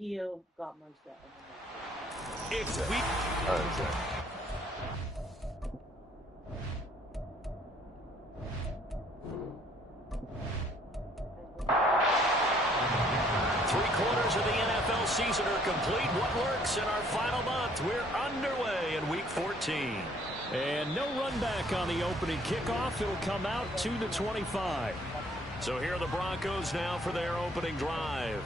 Hill got most of that. It's week. Three-quarters of the NFL season are complete. What works in our final month? We're underway in Week 14. And no run back on the opening kickoff. It'll come out to the 25. So here are the Broncos now for their opening drive.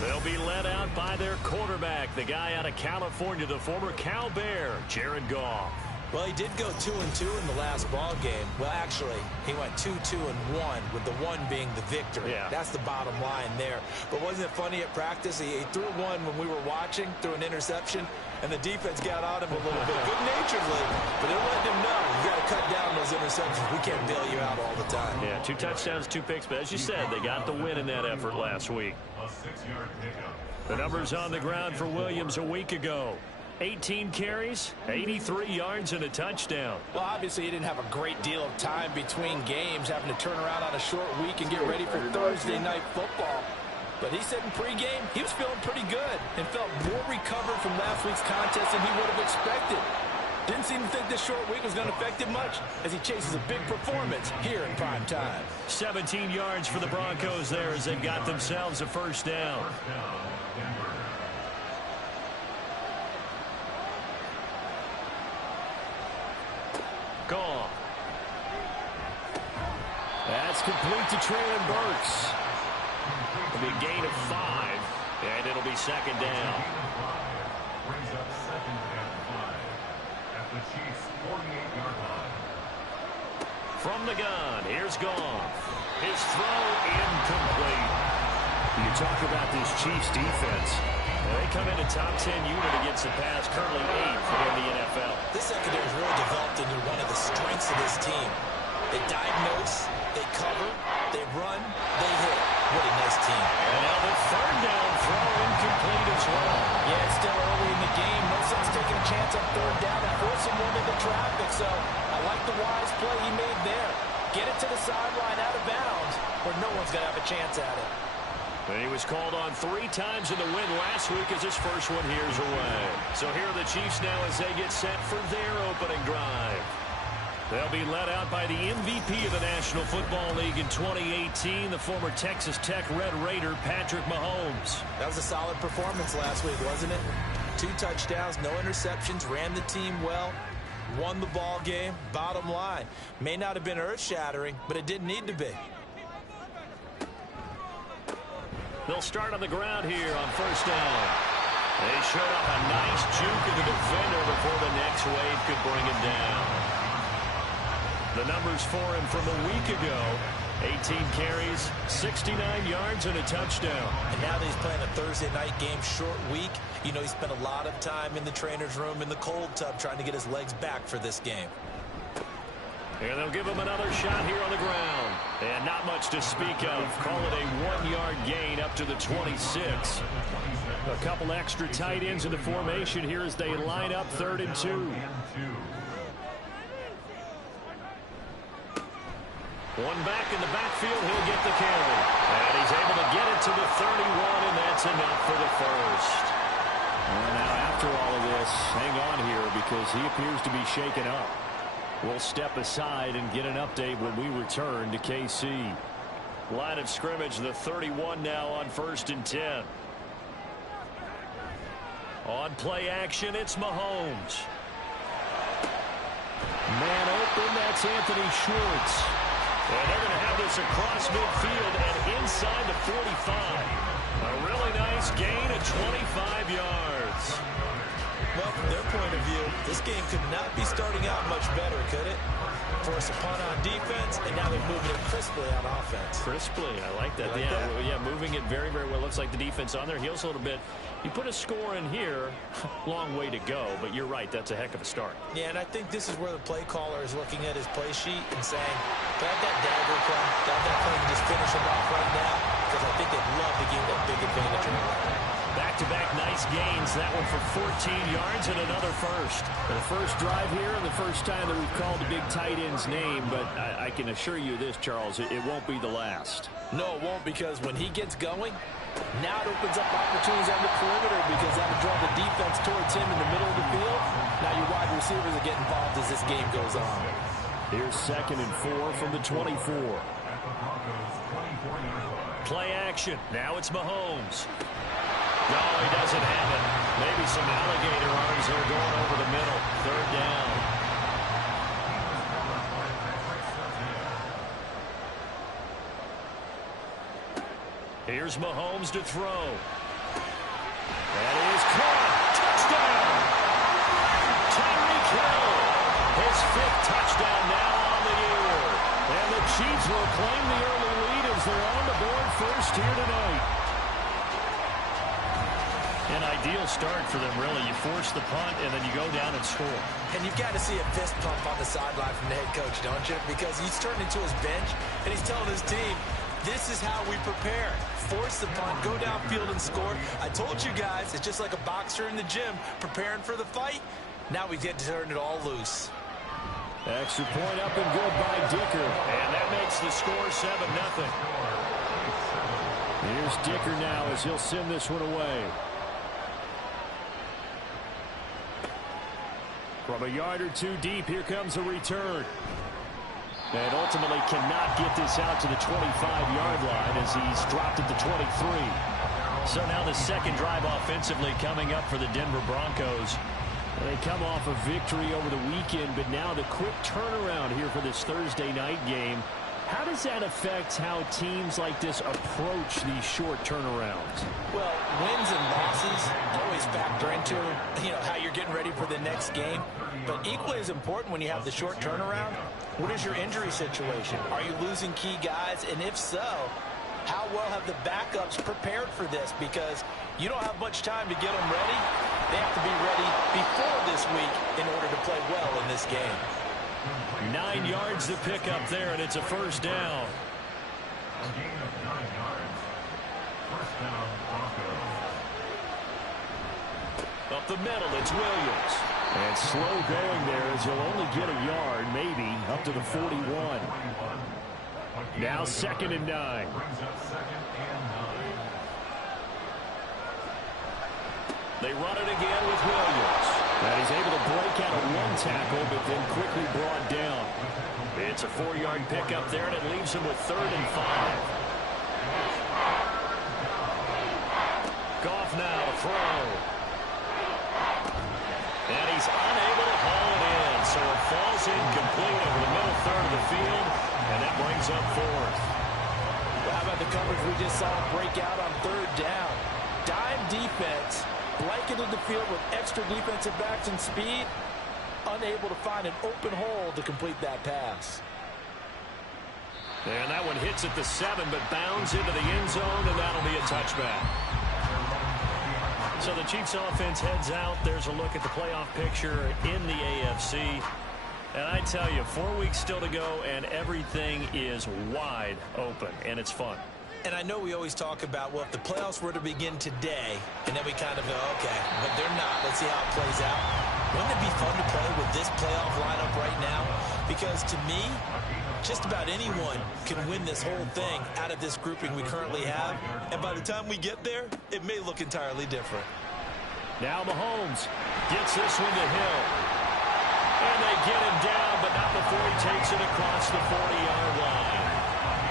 They'll be led out by their quarterback, the guy out of California, the former Cal Bear, Jared Goff. Well, he did go 2-2 in the last ball game. Well, actually, he went 2-2-1, with the one being the victory. Yeah. That's the bottom line there. But wasn't it funny at practice? He threw one when we were watching, threw an interception, and the defense got on him a little bit, good-naturedly. But they're letting him know, you got to cut down those interceptions. We can't bail you out all the time. Yeah, 2 touchdowns, 2 picks. But as you said, they got the win in that effort last week. The numbers on the ground for Williams a week ago. 18 carries, 83 yards, and a touchdown. Well, obviously, he didn't have a great deal of time between games, having to turn around on a short week and get ready for Thursday night football. But he said in pregame he was feeling pretty good and felt more recovered from last week's contest than he would have expected. Didn't seem to think this short week was going to affect him much as he chases a big performance here in prime time. 17 yards for the Broncos there as they've got themselves a first down. Gone. That's complete to Traylon Burks. It'll be a gain of 5, and it'll be second down. Brings up second and 5 at the Chiefs' 48-yard line. From the gun, here's Goff. His throw incomplete. You talk about this Chiefs defense. They come in a top 10 unit against the pass, currently 8th in the NFL. This secondary has really developed into one of the strengths of this team. They diagnose, they cover, they run, they hit. What a nice team. And now the third down throw incomplete as well. Yeah, it's still early in the game. No sense taking a chance on third down and forcing one into traffic. So I like the wise play he made there. Get it to the sideline out of bounds where no one's going to have a chance at it. And he was called on 3 times in the win last week as his first one here's away. So here are the Chiefs now as they get set for their opening drive. They'll be led out by the MVP of the National Football League in 2018, the former Texas Tech Red Raider, Patrick Mahomes. That was a solid performance last week, wasn't it? 2 touchdowns, no interceptions, ran the team well, won the ball game. Bottom line, may not have been earth-shattering, but it didn't need to be. They'll start on the ground here on first down. They showed up a nice juke of the defender before the next wave could bring him down. The numbers for him from a week ago: 18 carries, 69 yards, and a touchdown. And now that he's playing a Thursday night game, short week, you know he spent a lot of time in the trainer's room in the cold tub trying to get his legs back for this game. And they'll give him another shot here on the ground. And not much to speak of. Call it a 1-yard gain up to the 26. A couple extra tight ends in the formation here as they line up 3rd and 2. One back in the backfield, he'll get the carry. And he's able to get it to the 31, and that's enough for the first. Well, now after all of this, hang on here because he appears to be shaken up. We'll step aside and get an update when we return to KC. Line of scrimmage, the 31 now on 1st and 10. On play action, it's Mahomes. Man open, that's Anthony Schwartz. And they're going to have this across midfield and inside the 45. A really nice gain of 25 yards. Well, from their point of view, this game could not be starting out much better, could it? Force a punt on defense, and now they're moving it crisply on offense. Crisply, I like that. Yeah, moving it very, very well. Looks like the defense on their heels a little bit. You put a score in here, long way to go, but you're right, that's a heck of a start. Yeah, and I think this is where the play caller is looking at his play sheet and saying, grab that dagger play, grab that play and just finish him off right now, because I think they'd love to give that big advantage away. Back-to-back nice gains. That one for 14 yards and another first. The first drive here and the first time that we've called the big tight end's name, but I can assure you this, Charles, it won't be the last. No, it won't, because when he gets going, now it opens up opportunities on the perimeter because that would draw the defense towards him in the middle of the field. Now your wide receivers are getting involved as this game goes on. Here's 2nd and 4 from the 24. Play action. Now it's Mahomes. No, he doesn't have it. Maybe some alligator arms there going over the middle. 3rd down. Here's Mahomes to throw. That is caught. Touchdown. Tyreek Hill. His 5th touchdown now on the year. And the Chiefs will claim the early lead as they're on the board first here tonight. An ideal start for them, really. You force the punt, and then you go down and score. And you've got to see a fist pump on the sideline from the head coach, don't you? Because he's turning to his bench, and he's telling his team, this is how we prepare. Force the punt, go downfield and score. I told you guys, it's just like a boxer in the gym preparing for the fight. Now we get to turn it all loose. Extra point up and good by Dicker. And that makes the score 7-0. Here's Dicker now as he'll send this one away. From a yard or two deep, here comes a return. And ultimately cannot get this out to the 25-yard line as he's dropped at the 23. So now the second drive offensively coming up for the Denver Broncos. They come off a victory over the weekend, but now the quick turnaround here for this Thursday night game. How does that affect how teams like this approach these short turnarounds? Well, wins and losses always factor into, how you're getting ready for the next game. But equally as important when you have the short turnaround, what is your injury situation? Are you losing key guys? And if so, how well have the backups prepared for this? Because you don't have much time to get them ready. They have to be ready before this week in order to play well in this game. 9 yards to pick up there, and it's a first down. A gain of 9 yards. First down, Broncos. Up the middle, it's Williams. And slow going there as he'll only get a yard, maybe, up to the 41. Now 2nd and 9. Brings up 2nd and 9. They run it again with Williams. And he's able to break out of one tackle, but then quickly brought down. It's a 4-yard pickup there, and it leaves him with 3rd and 5. Goff now to throw. And he's unable to haul it in, so it falls incomplete over the middle third of the field, and that brings up 4th. Well, how about the coverage we just saw break out on 3rd down? Dime defense, blanketed the field with extra defensive backs and speed, unable to find an open hole to complete that pass. And that one hits at the 7, but bounds into the end zone, and that'll be a touchback. So the Chiefs offense heads out. There's a look at the playoff picture in the AFC. And I tell you, 4 weeks still to go, and everything is wide open, and it's fun. And I know we always talk about, well, if the playoffs were to begin today, and then we kind of go, okay, but they're not. Let's see how it plays out. Wouldn't it be fun to play with this playoff lineup right now? Because to me, just about anyone can win this whole thing out of this grouping we currently have. And by the time we get there, it may look entirely different. Now Mahomes gets this one to Hill. And they get him down, but not before he takes it across the 40-yard line.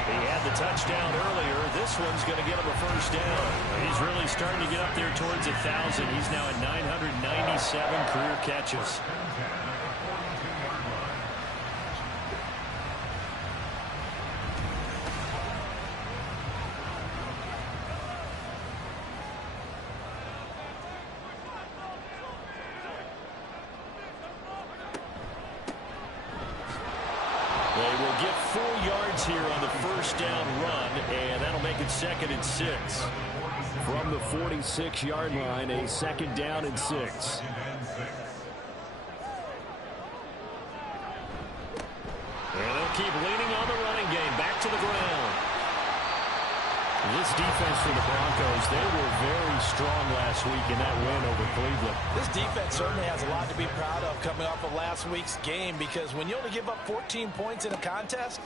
He had the touchdown earlier. This one's going to get him a first down. He's really starting to get up there towards 1,000. He's now at 997 career catches. They will get 4 yards here on the first down run, and that'll make it 2nd and 6. From the 46-yard line, a 2nd down and 6. And they'll keep leaning on the running game. Back to the ground. This defense for the Broncos, they were very strong last week in that win over Cleveland. This defense certainly has a lot to be proud of coming off of last week's game, because when you only give up 14 points in a contest,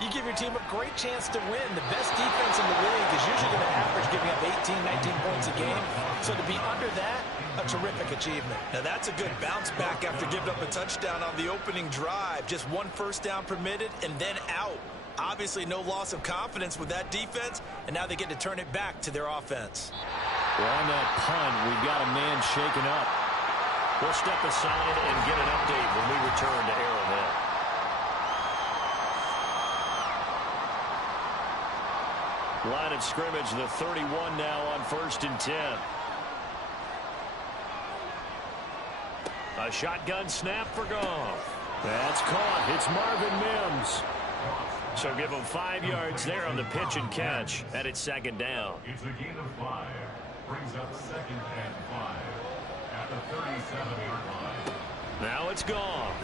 you give your team a great chance to win. The best defense in the league is usually going to average giving up 18, 19 points a game. So to be under that, a terrific achievement. Now that's a good bounce back after giving up a touchdown on the opening drive. Just one first down permitted and then out. Obviously no loss of confidence with that defense, and now they get to turn it back to their offense. Well, on that punt, we've got a man shaken up. We'll step aside and get an update when we return to Arrowhead. Line of scrimmage, the 31 now on 1st and 10. A shotgun snap for Goff. That's caught. It's Marvin Mims. So give him 5 yards there on the pitch and catch, and it's 2nd down. It's a gain of 5. Brings up 2nd and 5 at the 37-yard line. Now it's Goff.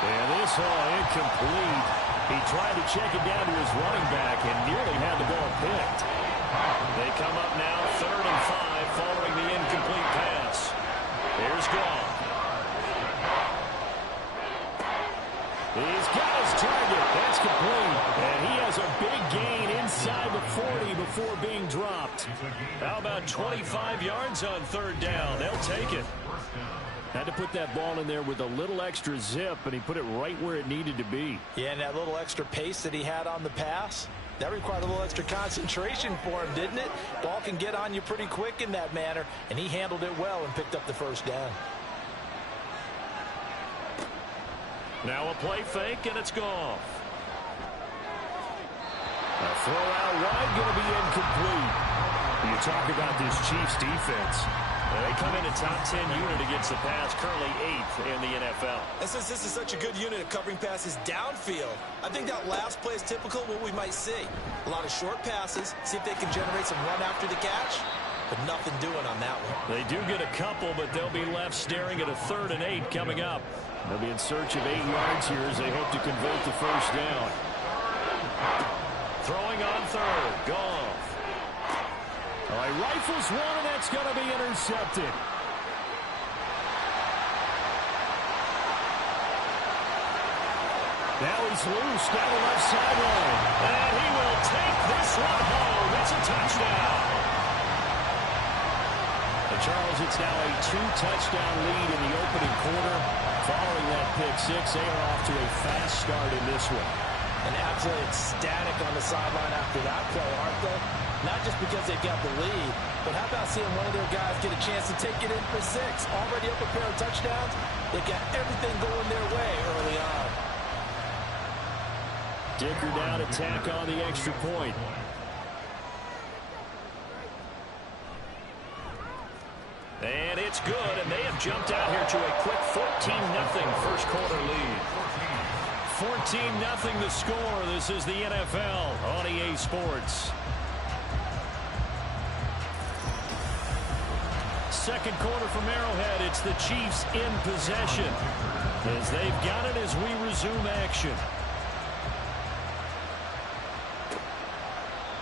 And this all incomplete. He tried to check it down to his running back and nearly had the ball picked. They come up now 3rd and 5 following the incomplete pass. Here's Goff. He's got his target. That's complete. And he has a big gain inside the 40 before being dropped. How about 25 yards on 3rd down? They'll take it. Had to put that ball in there with a little extra zip, and he put it right where it needed to be. Yeah, and that little extra pace that he had on the pass, that required a little extra concentration for him, didn't it? Ball can get on you pretty quick in that manner, and he handled it well and picked up the 1st down. Now a play fake, and it's Goff. A throw out wide, going to be incomplete. You talk about this Chiefs defense. They come in a top 10 unit against the pass, currently 8th in the NFL. And since this is such a good unit of covering passes downfield, I think that last play is typical of what we might see. A lot of short passes, see if they can generate some run after the catch, but nothing doing on that one. They do get a couple, but they'll be left staring at a 3rd and 8 coming up. They'll be in search of 8 yards here as they hope to convert the 1st down. Throwing on 3rd, Goff. All right, rifles one, and that's going to be intercepted. Now he's loose down the left sideline. And he will take this one home. It's a touchdown. And Charles, it's now a 2-touchdown lead in the opening quarter. Following that pick six, they are off to a fast start in this one. And absolutely ecstatic on the sideline after that play, aren't they? Not just because they've got the lead, but how about seeing one of their guys get a chance to take it in for 6? Already up a pair of touchdowns. They've got everything going their way early on. Dicker down, attack on the extra point. And it's good, and they have jumped out here to a quick 14-0 first quarter lead. 14-0 the score. This is the NFL on EA Sports. Second quarter from Arrowhead. It's the Chiefs in possession as they've got it as we resume action.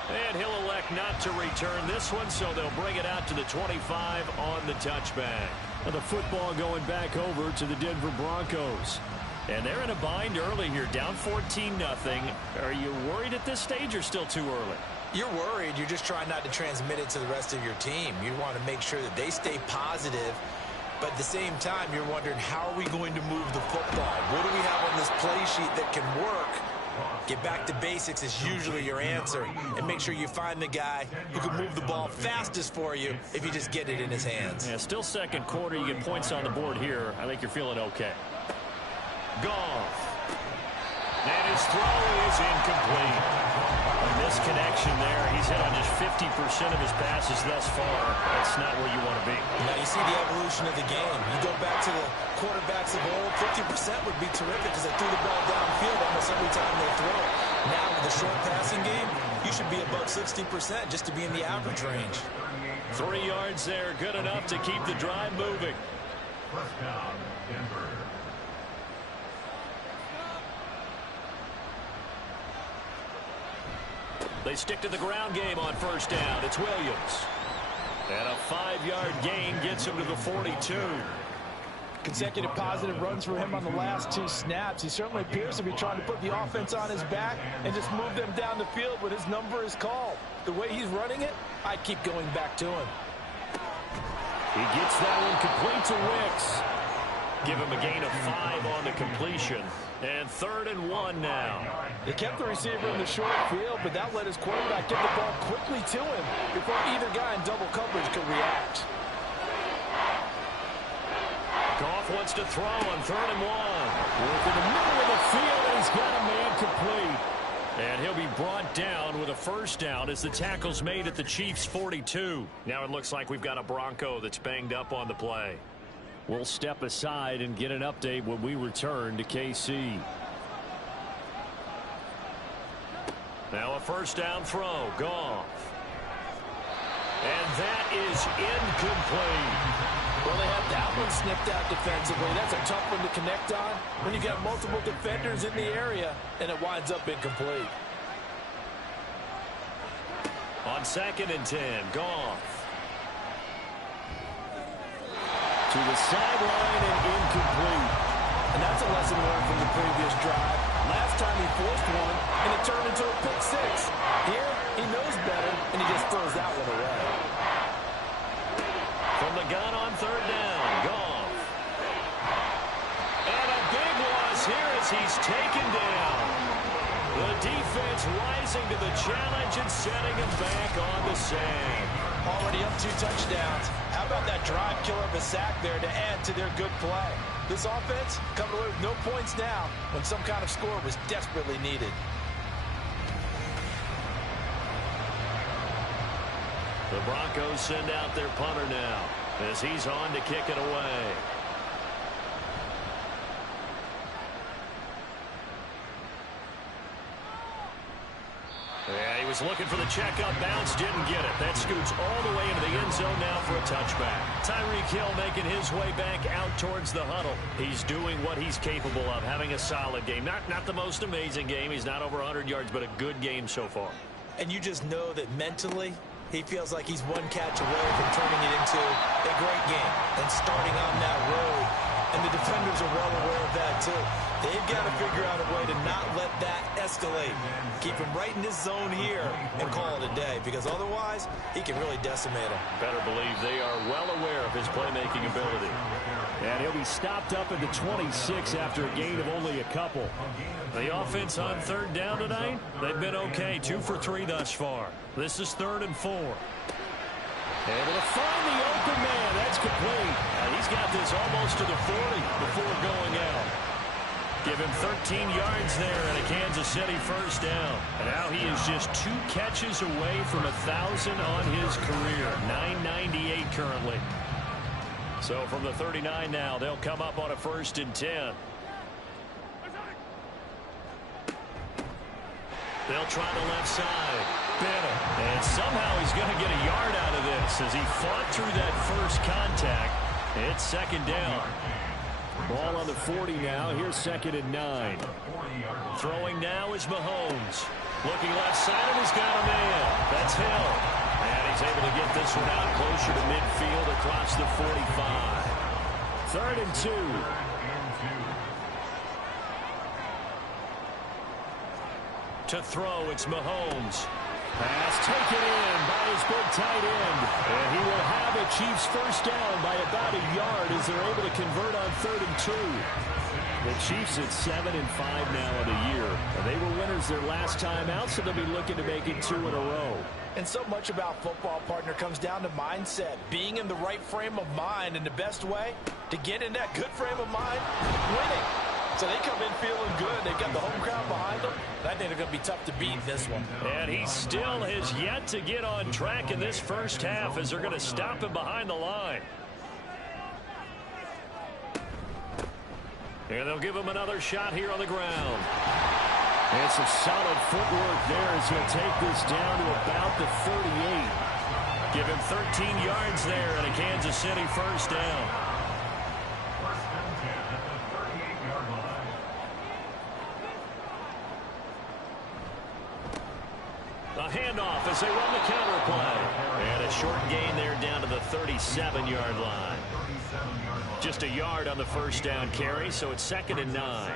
And he'll elect not to return this one, so they'll bring it out to the 25 on the touchback. And the football going back over to the Denver Broncos. And they're in a bind early here, down 14-0. Are you worried at this stage or still too early? You're worried. You're just trying not to transmit it to the rest of your team. You want to make sure that they stay positive. But at the same time, you're wondering, how are we going to move the football? What do we have on this play sheet that can work? Get back to basics is usually your answer. And make sure you find the guy who can move the ball fastest for you if you just get it in his hands. Yeah, still second quarter. You get points on the board here. I think you're feeling okay. Goff. And his throw is incomplete. A misconnection there. He's hit on just 50% of his passes thus far. That's not where you want to be. Now you see the evolution of the game. You go back to the quarterbacks of old, 50% would be terrific because they threw the ball downfield almost every time they throw it. Now with the short passing game, you should be above 60% just to be in the average range. 3 yards there, good enough to keep the drive moving. First down, Denver. They stick to the ground game on first down. It's Williams. And a 5-yard gain gets him to the 42. Consecutive positive runs for him on the last 2 snaps. He certainly appears to be trying to put the offense on his back and just move them down the field when his number is called. The way he's running it, I keep going back to him. He gets that one complete to Wicks. Give him a gain of 5 on the completion. And 3rd and 1 now. They kept the receiver in the short field, but that let his quarterback get the ball quickly to him before either guy in double coverage could react. Goff wants to throw on 3rd and 1. Work in the middle of the field, and he's got a man complete. And he'll be brought down with a first down as the tackle's made at the Chiefs' 42. Now it looks like we've got a Bronco that's banged up on the play. We'll step aside and get an update when we return to KC. Now a first down throw. Goff. And that is incomplete. Well, they had that one snipped out defensively. That's a tough one to connect on when you got multiple defenders in the area, and it winds up incomplete. On 2nd and 10, Goff. To the sideline and incomplete. And that's a lesson learned from the previous drive. Last time he forced one, and it turned into a pick 6. Here, he knows better, and he just throws that one away. From the gun on 3rd down, Goff. And a big loss here as he's taken down. The defense rising to the challenge and setting him back on the sand. Already up 2 touchdowns. How about that drive killer of a sack there to add to their good play? This offense coming away with no points now when some kind of score was desperately needed. The Broncos send out their punter now as he's on to kick it away. Yeah, he was looking for the checkup bounce, didn't get it. That scoots all the way into the end zone now for a touchback. Tyreek Hill making his way back out towards the huddle. He's doing what he's capable of, having a solid game. Not the most amazing game. He's not over 100 yards, but a good game so far. And you just know that mentally, he feels like he's one catch away from turning it into a great game and starting on that road. And the defenders are well aware of that, too. They've got to figure out a way to not let that escalate. Keep him right in his zone here and call it a day, because otherwise, he can really decimate him. Better believe they are well aware of his playmaking ability. And he'll be stopped up at the 26 after a gain of only a couple. The offense on 3rd down tonight, they've been okay. 2 for 3 thus far. This is 3rd and 4. Able to find the open man. That's complete. He's got this almost to the 40 before going out. Give him 13 yards there and a Kansas City first down. And now he is just 2 catches away from 1,000 on his career. 998 currently. So from the 39 now, they'll come up on a 1st and 10. They'll try the left side. Bennett. And somehow he's going to get a yard out of this as he fought through that first contact. It's 2nd down. Ball on the 40 now. Here's 2nd and 9. Throwing now is Mahomes. Looking left side, and he's got a man. That's Hill. And he's able to get this one out closer to midfield across the 45. 3rd and 2. To throw, it's Mahomes. Pass taken in by his big tight end. And he will have a Chiefs first down by about a yard as they're able to convert on 3rd and 2. The Chiefs at 7-5 now in the year. And they were winners their last time out, so they'll be looking to make it 2 in a row. And so much about football, partner, comes down to mindset. Being in the right frame of mind, and the best way to get in that good frame of mind, winning. So they come in feeling good. They've got the home crowd behind them. And I think they're going to be tough to beat in this one. And he still has yet to get on track in this first half as they're going to stop him behind the line. And they'll give him another shot here on the ground. And some solid footwork there as he'll take this down to about the 38. Give him 13 yards there and a Kansas City first down. A handoff as they run the counter play. And a short gain there down to the 37-yard line. Just a yard on the first down carry, so it's 2nd and 9.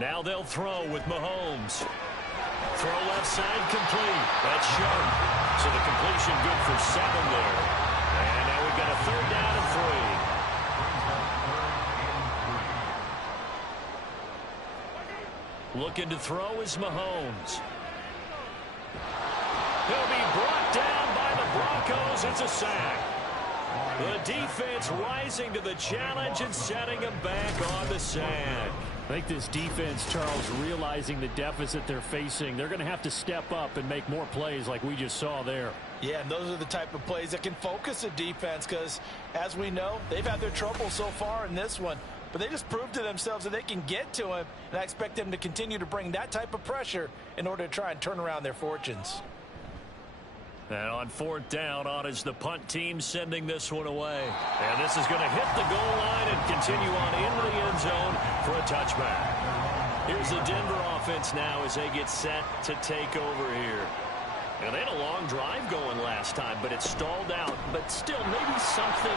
Now they'll throw with Mahomes. Throw left side complete. That's sharp. So the completion good for 7 there. And now we've got a 3rd down and 3. Looking to throw is Mahomes. He'll be brought down by the Broncos. It's a sack. The defense rising to the challenge and setting him back on the sack. I think this defense, Charles, realizing the deficit they're facing, they're going to have to step up and make more plays like we just saw there. Yeah, and those are the type of plays that can focus a defense because, as we know, they've had their trouble so far in this one. But they just proved to themselves that they can get to him, and I expect them to continue to bring that type of pressure in order to try and turn around their fortunes. And on 4th down, on is the punt team sending this one away. And this is going to hit the goal line and continue on into the end zone for a touchback. Here's the Denver offense now as they get set to take over here. And they had a long drive going last time, but it stalled out. But still, maybe something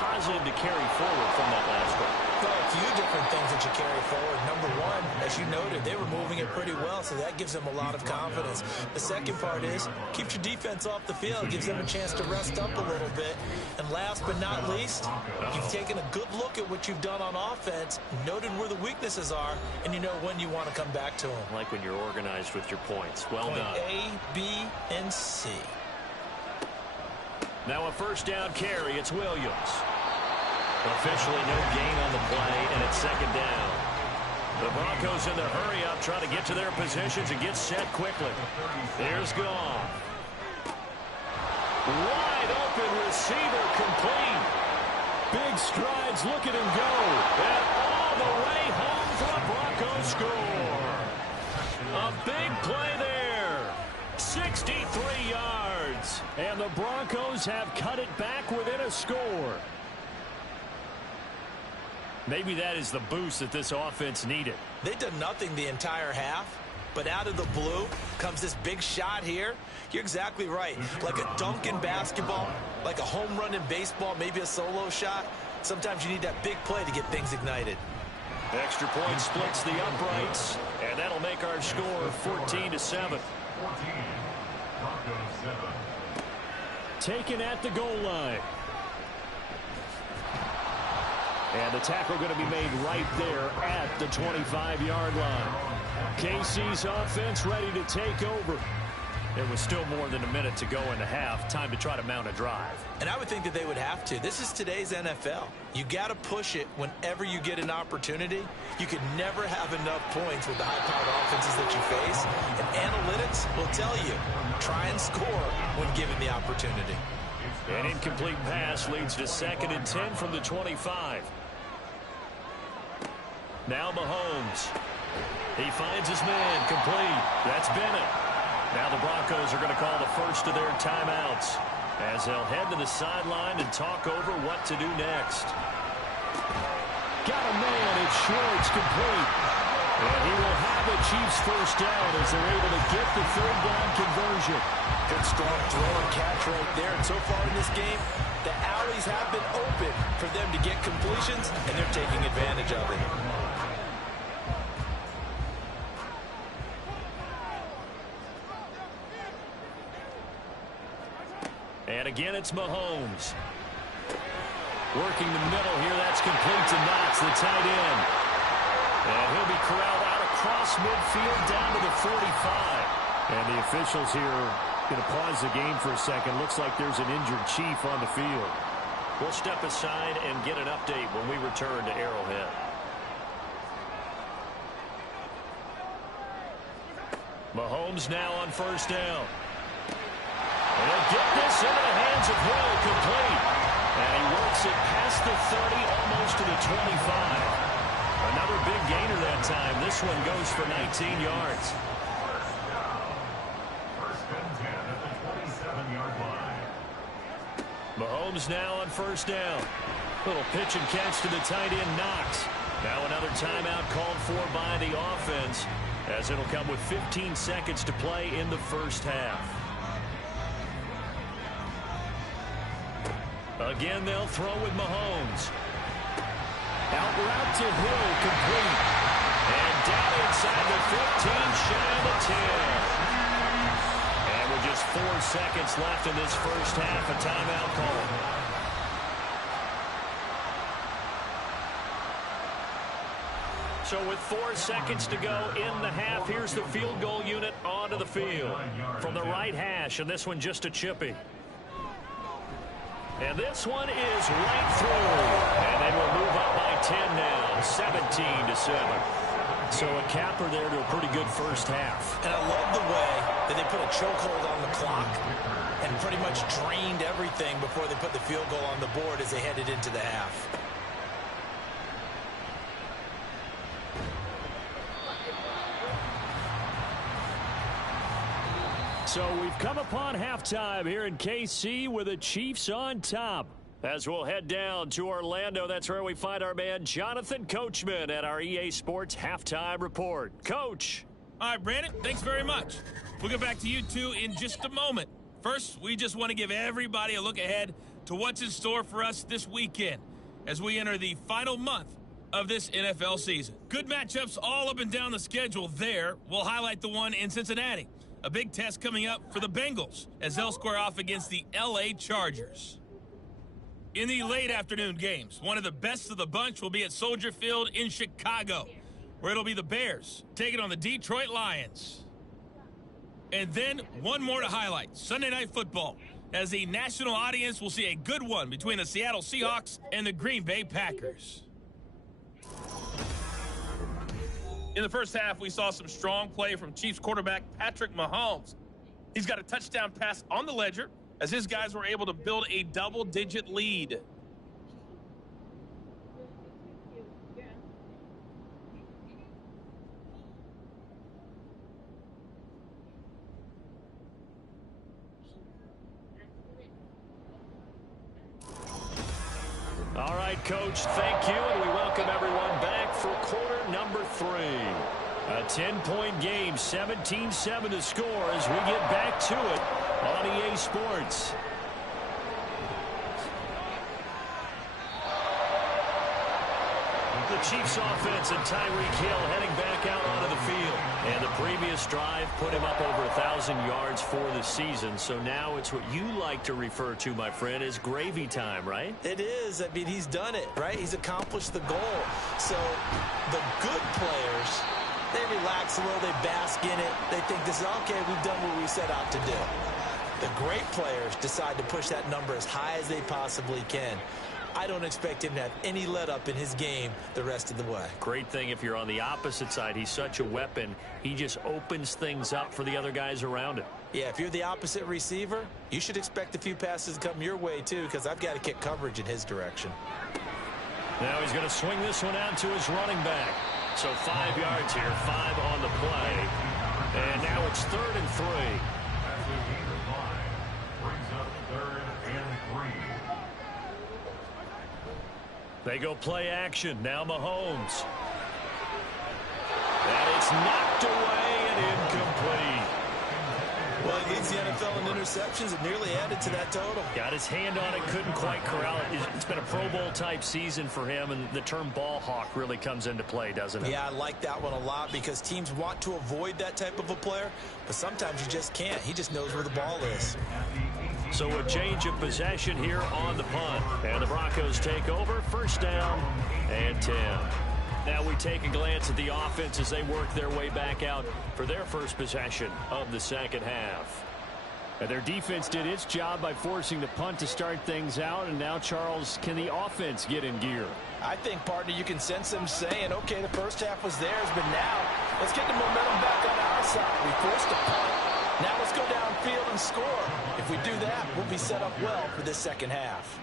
positive to carry forward from that last one. Well, a few different things that you carry forward. Number one, as you noted, they were moving it pretty well, so that gives them a lot of confidence. The second part is, keeps your defense off the field, gives them a chance to rest up a little bit. And last but not least, you've taken a good look at what you've done on offense, noted where the weaknesses are, and you know when you want to come back to them. Like when you're organized with your points. Well done. A, B, and C. Now a 1st down carry. It's Williams. Officially no gain on the play, and it's 2nd down. The Broncos in their hurry-up trying to get to their positions and get set quickly. Here's Goff. Wide open receiver complete. Big strides, look at him go. And all the way home for a Broncos score. A big play there. 63 yards. And the Broncos have cut it back within a score. Maybe that is the boost that this offense needed. They've done nothing the entire half, but out of the blue comes this big shot here. You're exactly right. Like a dunk in basketball, like a home run in baseball, maybe a solo shot. Sometimes you need that big play to get things ignited. Extra point splits the uprights, and that'll make our score 14-7. Taken at the goal line. And the tackle going to be made right there at the 25-yard line. KC's offense ready to take over. It was still more than a minute to go in the half. Time to try to mount a drive. And I would think that they would have to. This is today's NFL. You got to push it whenever you get an opportunity. You could never have enough points with the high-powered offenses that you face. And analytics will tell you, try and score when given the opportunity. An incomplete pass leads to 2nd and 10 from the 25. Now Mahomes. He finds his man complete. That's Bennett. Now the Broncos are going to call the first of their timeouts as they'll head to the sideline and talk over what to do next. Got a man. It's Schwartz complete. And he will have the Chiefs 1st down as they're able to get the 3rd down conversion. Good strong throw and catch right there. And so far in this game, the alleys have been open for them to get completions, and they're taking advantage of it. And again, it's Mahomes. Working the middle here. That's complete to Knox, the tight end. And he'll be corralled out across midfield down to the 45. And the officials here going to pause the game for a second. Looks like there's an injured Chief on the field. We'll step aside and get an update when we return to Arrowhead. Mahomes now on 1st down. And he'll get this into the hands of Hill, complete. And he works it past the 30, almost to the 25. Another big gainer that time. This one goes for 19 yards. First and 10 at the 27-yard line. Mahomes now on 1st down. Little pitch and catch to the tight end, Knox. Now another timeout called for by the offense, as it'll come with 15 seconds to play in the first half. Again, they'll throw with Mahomes. Out route to Hill, complete. And down inside the 15, shy of the 10. And with just 4 seconds left in this first half, a timeout call. So with 4 seconds to go in the half, here's the field goal unit onto the field. From the right hash, and this one just a chippy. And this one is right through. And they will move up by 10 now, 17-7. So a capper there to a pretty good first half. And I love the way that they put a chokehold on the clock and pretty much drained everything before they put the field goal on the board as they headed into the half. So we've come upon halftime here in KC with the Chiefs on top. As we'll head down to Orlando, that's where we find our man Jonathan Coachman at our EA Sports Halftime Report. Coach. All right, Brandon, thanks very much. We'll get back to you two in just a moment. First, we just want to give everybody a look ahead to what's in store for us this weekend as we enter the final month of this NFL season. Good matchups all up and down the schedule there. We'll highlight the one in Cincinnati. A big test coming up for the Bengals as they'll square off against the LA Chargers. In the late afternoon games, one of the best of the bunch will be at Soldier Field in Chicago, where it'll be the Bears taking on the Detroit Lions. And then one more to highlight, Sunday Night Football, as the national audience will see a good one between the Seattle Seahawks and the Green Bay Packers. In the first half, we saw some strong play from Chiefs quarterback Patrick Mahomes. He's got a touchdown pass on the ledger as his guys were able to build a double-digit lead. All right, Coach, thank you, and we welcome everyone back for quarter number 3. A 10-point game, 17-7 to score as we get back to it on EA Sports. The Chiefs offense and Tyreek Hill heading back out onto the field. And the previous drive put him up over 1,000 yards for the season. So now it's what you like to refer to, my friend, as gravy time, right? It is. I mean, he's done it, right? He's accomplished the goal. So the good players, they relax a little, they bask in it. They think this is, okay, we've done what we set out to do. The great players decide to push that number as high as they possibly can. I don't expect him to have any let-up in his game the rest of the way. Great thing if you're on the opposite side. He's such a weapon. He just opens things up for the other guys around him. Yeah, if you're the opposite receiver, you should expect a few passes to come your way, too, because I've got to kick coverage in his direction. Now he's going to swing this one out to his running back. So 5 yards here, 5 on the play. And now it's 3rd and 3. Brings up 3rd and 3. They go play action. Now Mahomes. And it's knocked away and incomplete. Well, he leads the NFL in interceptions and nearly added to that total. Got his hand on it, couldn't quite corral it. It's been a Pro Bowl-type season for him, and the term ball hawk really comes into play, doesn't it? Yeah, I like that one a lot because teams want to avoid that type of a player, but sometimes you just can't. He just knows where the ball is. So a change of possession here on the punt. And the Broncos take over, 1st down and 10. Now we take a glance at the offense as they work their way back out for their first possession of the second half. And their defense did its job by forcing the punt to start things out. And now, Charles, can the offense get in gear? I think, partner, you can sense them saying, okay, the first half was theirs, but now let's get the momentum back on our side. We forced a punt. Now let's go downfield and score. If we do that, we'll be set up well for this second half.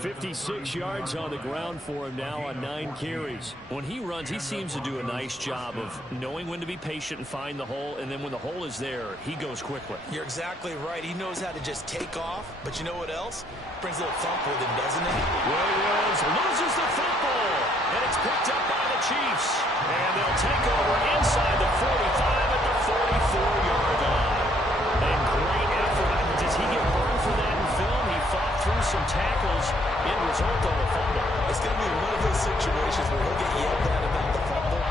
56 yards on the ground for him now on 9 carries. When he runs, he seems to do a nice job of knowing when to be patient and find the hole, and then when the hole is there, he goes quickly. You're exactly right. He knows how to just take off, but you know what else? Brings a little thump with him, doesn't he? Williams loses the football, and it's picked up by the Chiefs. And they'll take over inside the 45 at the 44-yard line. And great effort. Does he get burned for that in film? He fought through some tackles. End result of a fumble. It's going to be one of those situations where he'll get yelled at about the fumble,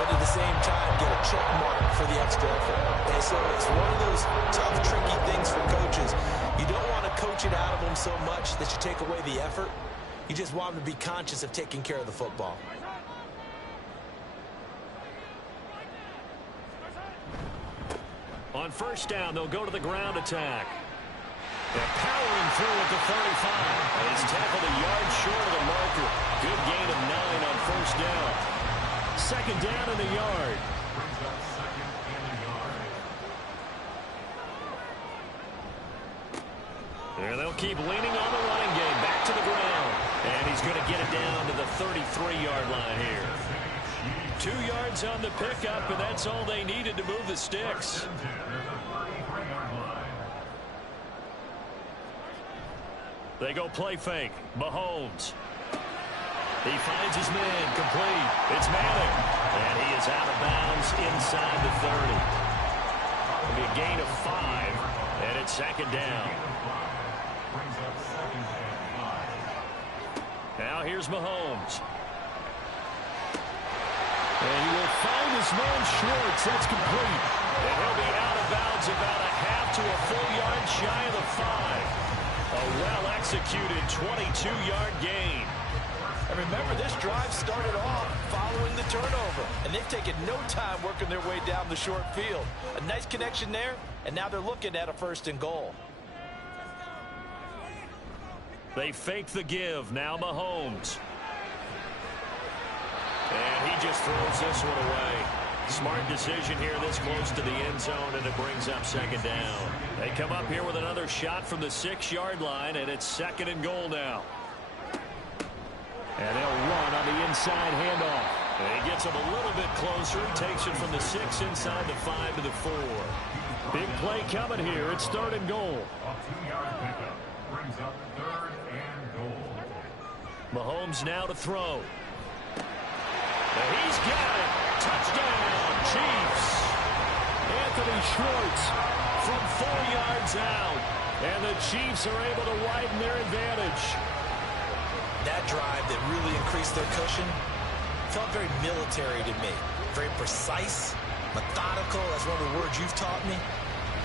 but at the same time get a check mark for the extra effort. And so it's one of those tough, tricky things for coaches. You don't want to coach it out of them so much that you take away the effort. You just want them to be conscious of taking care of the football. On first down, they'll go to the ground attack. They're powering through at the 35. He's tackled a yard short of the marker. Good gain of 9 on first down. Second down in the yard. And they'll keep leaning on the running game. Back to the ground. And he's going to get it down to the 33-yard line here. 2 yards on the pickup, and that's all they needed to move the sticks. They go play fake. Mahomes. He finds his man. Complete. It's Manning. And he is out of bounds inside the 30. It'll be a gain of 5, and it's second down. Now here's Mahomes. And he will find his man Schwartz. That's complete. And he'll be out of bounds about a half to a full yard shy of the 5. A well-executed 22-yard gain. And remember, this drive started off following the turnover, and they've taken no time working their way down the short field. A nice connection there, and now they're looking at a 1st and goal. They fake the give. Now Mahomes. And he just throws this one away. Smart decision here this close to the end zone, and it brings up second down. They come up here with another shot from the 6-yard line, and it's 2nd and goal now. And they'll run on the inside handoff. And he gets him a little bit closer. He takes it from the 6 inside the 5 to the 4. Big play coming here. It's 3rd and goal. A 2-yard pickup brings up 3rd and goal. Mahomes now to throw. And he's got it. Touchdown, Chiefs. Anthony Schwartz from 4 yards out. And the Chiefs are able to widen their advantage. That drive that really increased their cushion felt very military to me. Very precise, methodical. That's one of the words you've taught me.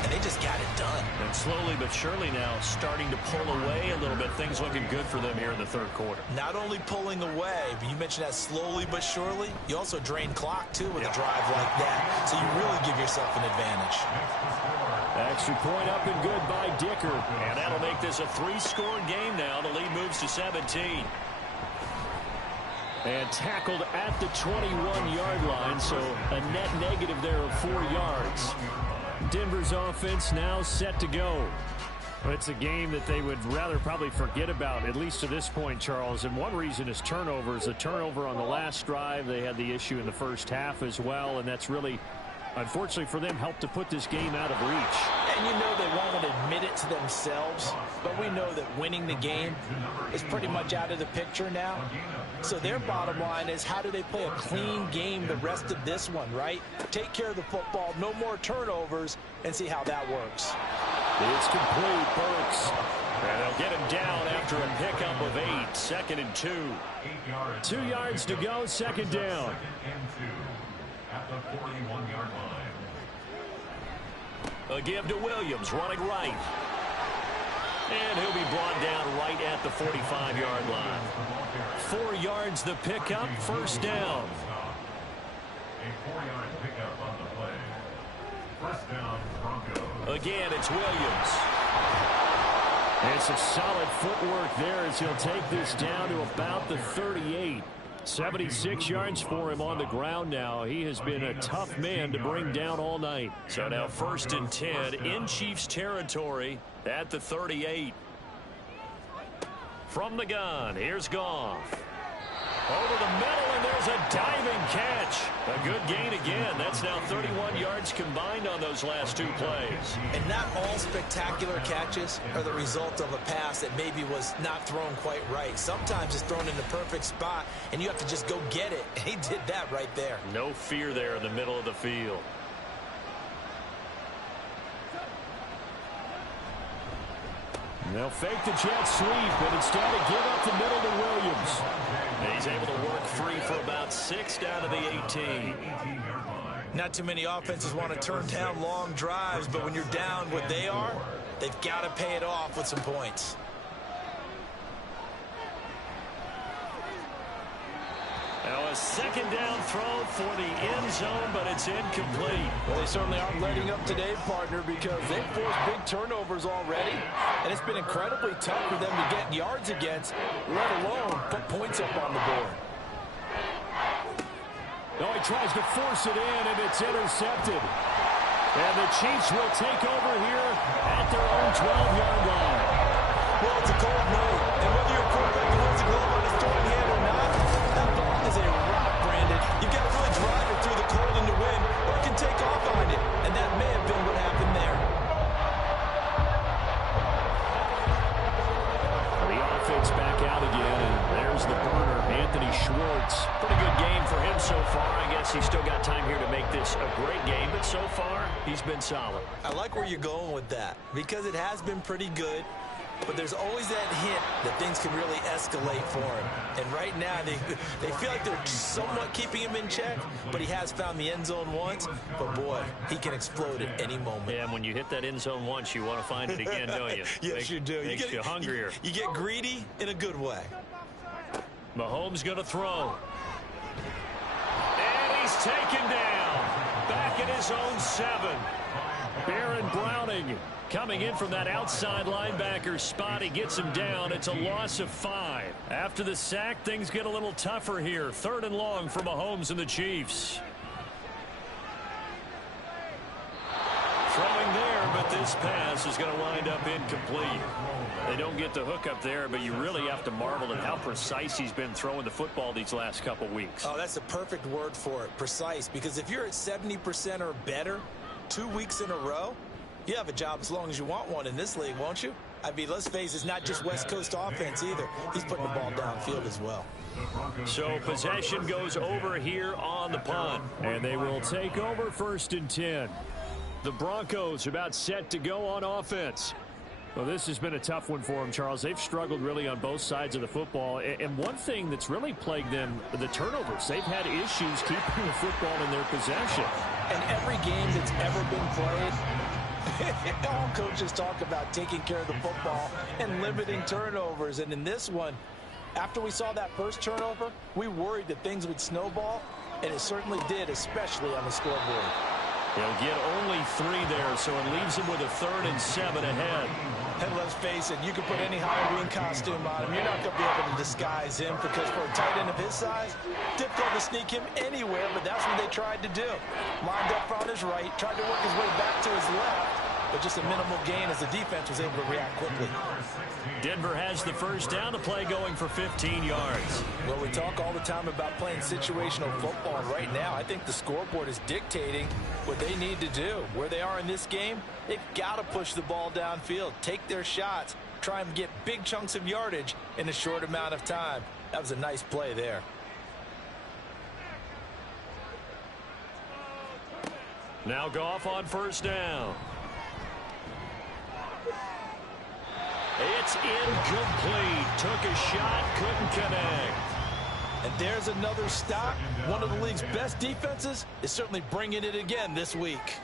And they just got it done. And slowly but surely now starting to pull away a little bit. Things looking good for them here in the 3rd quarter. Not only pulling away, but you mentioned that slowly but surely. You also drain clock, too, with a drive like that. So you really give yourself an advantage. Extra point up and good by Dicker. And that'll make this a 3-score game now. The lead moves to 17. And tackled at the 21-yard line, so a net negative there of 4 yards. Denver's offense now set to go. It's a game that they would rather probably forget about, at least to this point, Charles. And one reason is turnovers. A turnover on the last drive. They had the issue in the first half as well, and that's really, unfortunately for them, helped to put this game out of reach. And you know they won't admit it to themselves, but we know that winning the game is pretty much out of the picture now. So their bottom line is, how do they play a clean game the rest of this one, right? Take care of the football, no more turnovers, and see how that works. It's complete, Burks. And they'll get him down after a pickup of 8, 2nd and 2. 2 yards to go, 2nd down. 2nd and 2 at the 41-yard line. A give to Williams, running right. And he'll be brought down right at the 45-yard line. 4 yards the pickup, 1st down. A 4-yard pickup on the play. 1st down, Broncos. Again, it's Williams. And some solid footwork there as he'll take this down to about the 38. 76 yards for him on the ground now. He has been a tough man to bring down all night. So now 1st and 10 in Chiefs territory at the 38. From the gun, here's Goff. Over the middle, and there's a diving catch. A good gain again. That's now 31 yards combined on those last 2 plays. And not all spectacular catches are the result of a pass that maybe was not thrown quite right. Sometimes it's thrown in the perfect spot, and you have to just go get it. And he did that right there. No fear there in the middle of the field. They'll fake the jet sweep, but instead of give up the middle to Williams. He's able to work free for about 6 down to the 18. Not too many offenses want to turn down long drives, but when you're down what they are, they've got to pay it off with some points. Now a 2nd down throw for the end zone, but it's incomplete. Well, they certainly aren't letting up today, partner, because they've forced big turnovers already, and it's been incredibly tough for them to get yards against, let alone put points up on the board. No, he tries to force it in, and it's intercepted. And the Chiefs will take over here at their own 12-yard line. Well, it's a cold night, and whether your quarterback holds a glove on his throwing hand or not, that ball is a rock, Brandon. You've got to really drive it through the cold and the wind, or it can take off on you, and that may have been what happened there. The offense back out again, and there's the burner, Anthony Schwartz. Pretty good game for him so far. I guess he's still got time here to make this a great game, but so far, he's been solid. I like where you're going with that, because it has been pretty good. But there's always that hint that things can really escalate for him. And right now, they feel like they're somewhat keeping him in check, but he has found the end zone once. But, boy, he can explode at any moment. Yeah, and when you hit that end zone once, you want to find it again, don't you? Yes, you do. Makes you hungrier. You get greedy in a good way. Mahomes going to throw. And he's taken down. Back at his own 7. Baron Browning coming in from that outside linebacker spot. He gets him down. It's a loss of 5. After the sack, things get a little tougher here. 3rd and long for Mahomes and the Chiefs. Throwing there, but this pass is going to wind up incomplete. They don't get the hook up there, but you really have to marvel at how precise he's been throwing the football these last couple weeks. Oh, that's a perfect word for it, precise, because if you're at 70% or better 2 weeks in a row, you have a job as long as you want one in this league, won't you? I mean, let's face it, it's not just West Coast offense either. He's putting the ball downfield as well. So possession goes over here on the punt. And they will take over 1st and 10. The Broncos are about set to go on offense. Well, this has been a tough one for them, Charles. They've struggled really on both sides of the football. And one thing that's really plagued them, the turnovers. They've had issues keeping the football in their possession. And every game that's ever been played, all coaches talk about taking care of the football and limiting turnovers. And in this one, after we saw that first turnover, we worried that things would snowball, and it certainly did, especially on the scoreboard. They'll get only 3 there, so it leaves them with a 3rd and 7 ahead. And let's face it, you can put any Halloween costume on him. You're not going to be able to disguise him, because for a tight end of his size, difficult to sneak him anywhere, but that's what they tried to do. Lined up on his right, tried to work his way back to his left, but just a minimal gain as the defense was able to react quickly. Denver has the first down, the play going for 15 yards. Well, we talk all the time about playing situational football, and right now I think the scoreboard is dictating what they need to do. Where they are in this game, they've got to push the ball downfield, take their shots, try and get big chunks of yardage in a short amount of time. That was a nice play there. Now Goff on 1st down. It's incomplete. Took a shot, couldn't connect. And there's another stop. One of the league's best defenses is certainly bringing it again this week.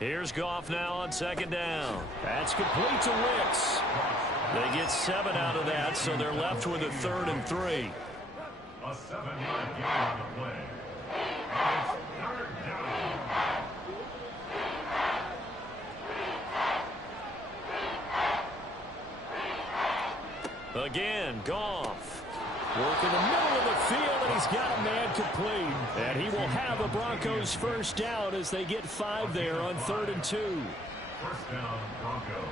Here's Goff now on 2nd down. That's complete to Wicks. They get 7 out of that, so they're left with a 3rd and 3. A 7-yard gain on the play. It's 3rd down. Again, Goff Working the middle of the field, and he's got a man complete. And he will have the Broncos first down as they get 5 there on 3rd and 2. First down, Broncos.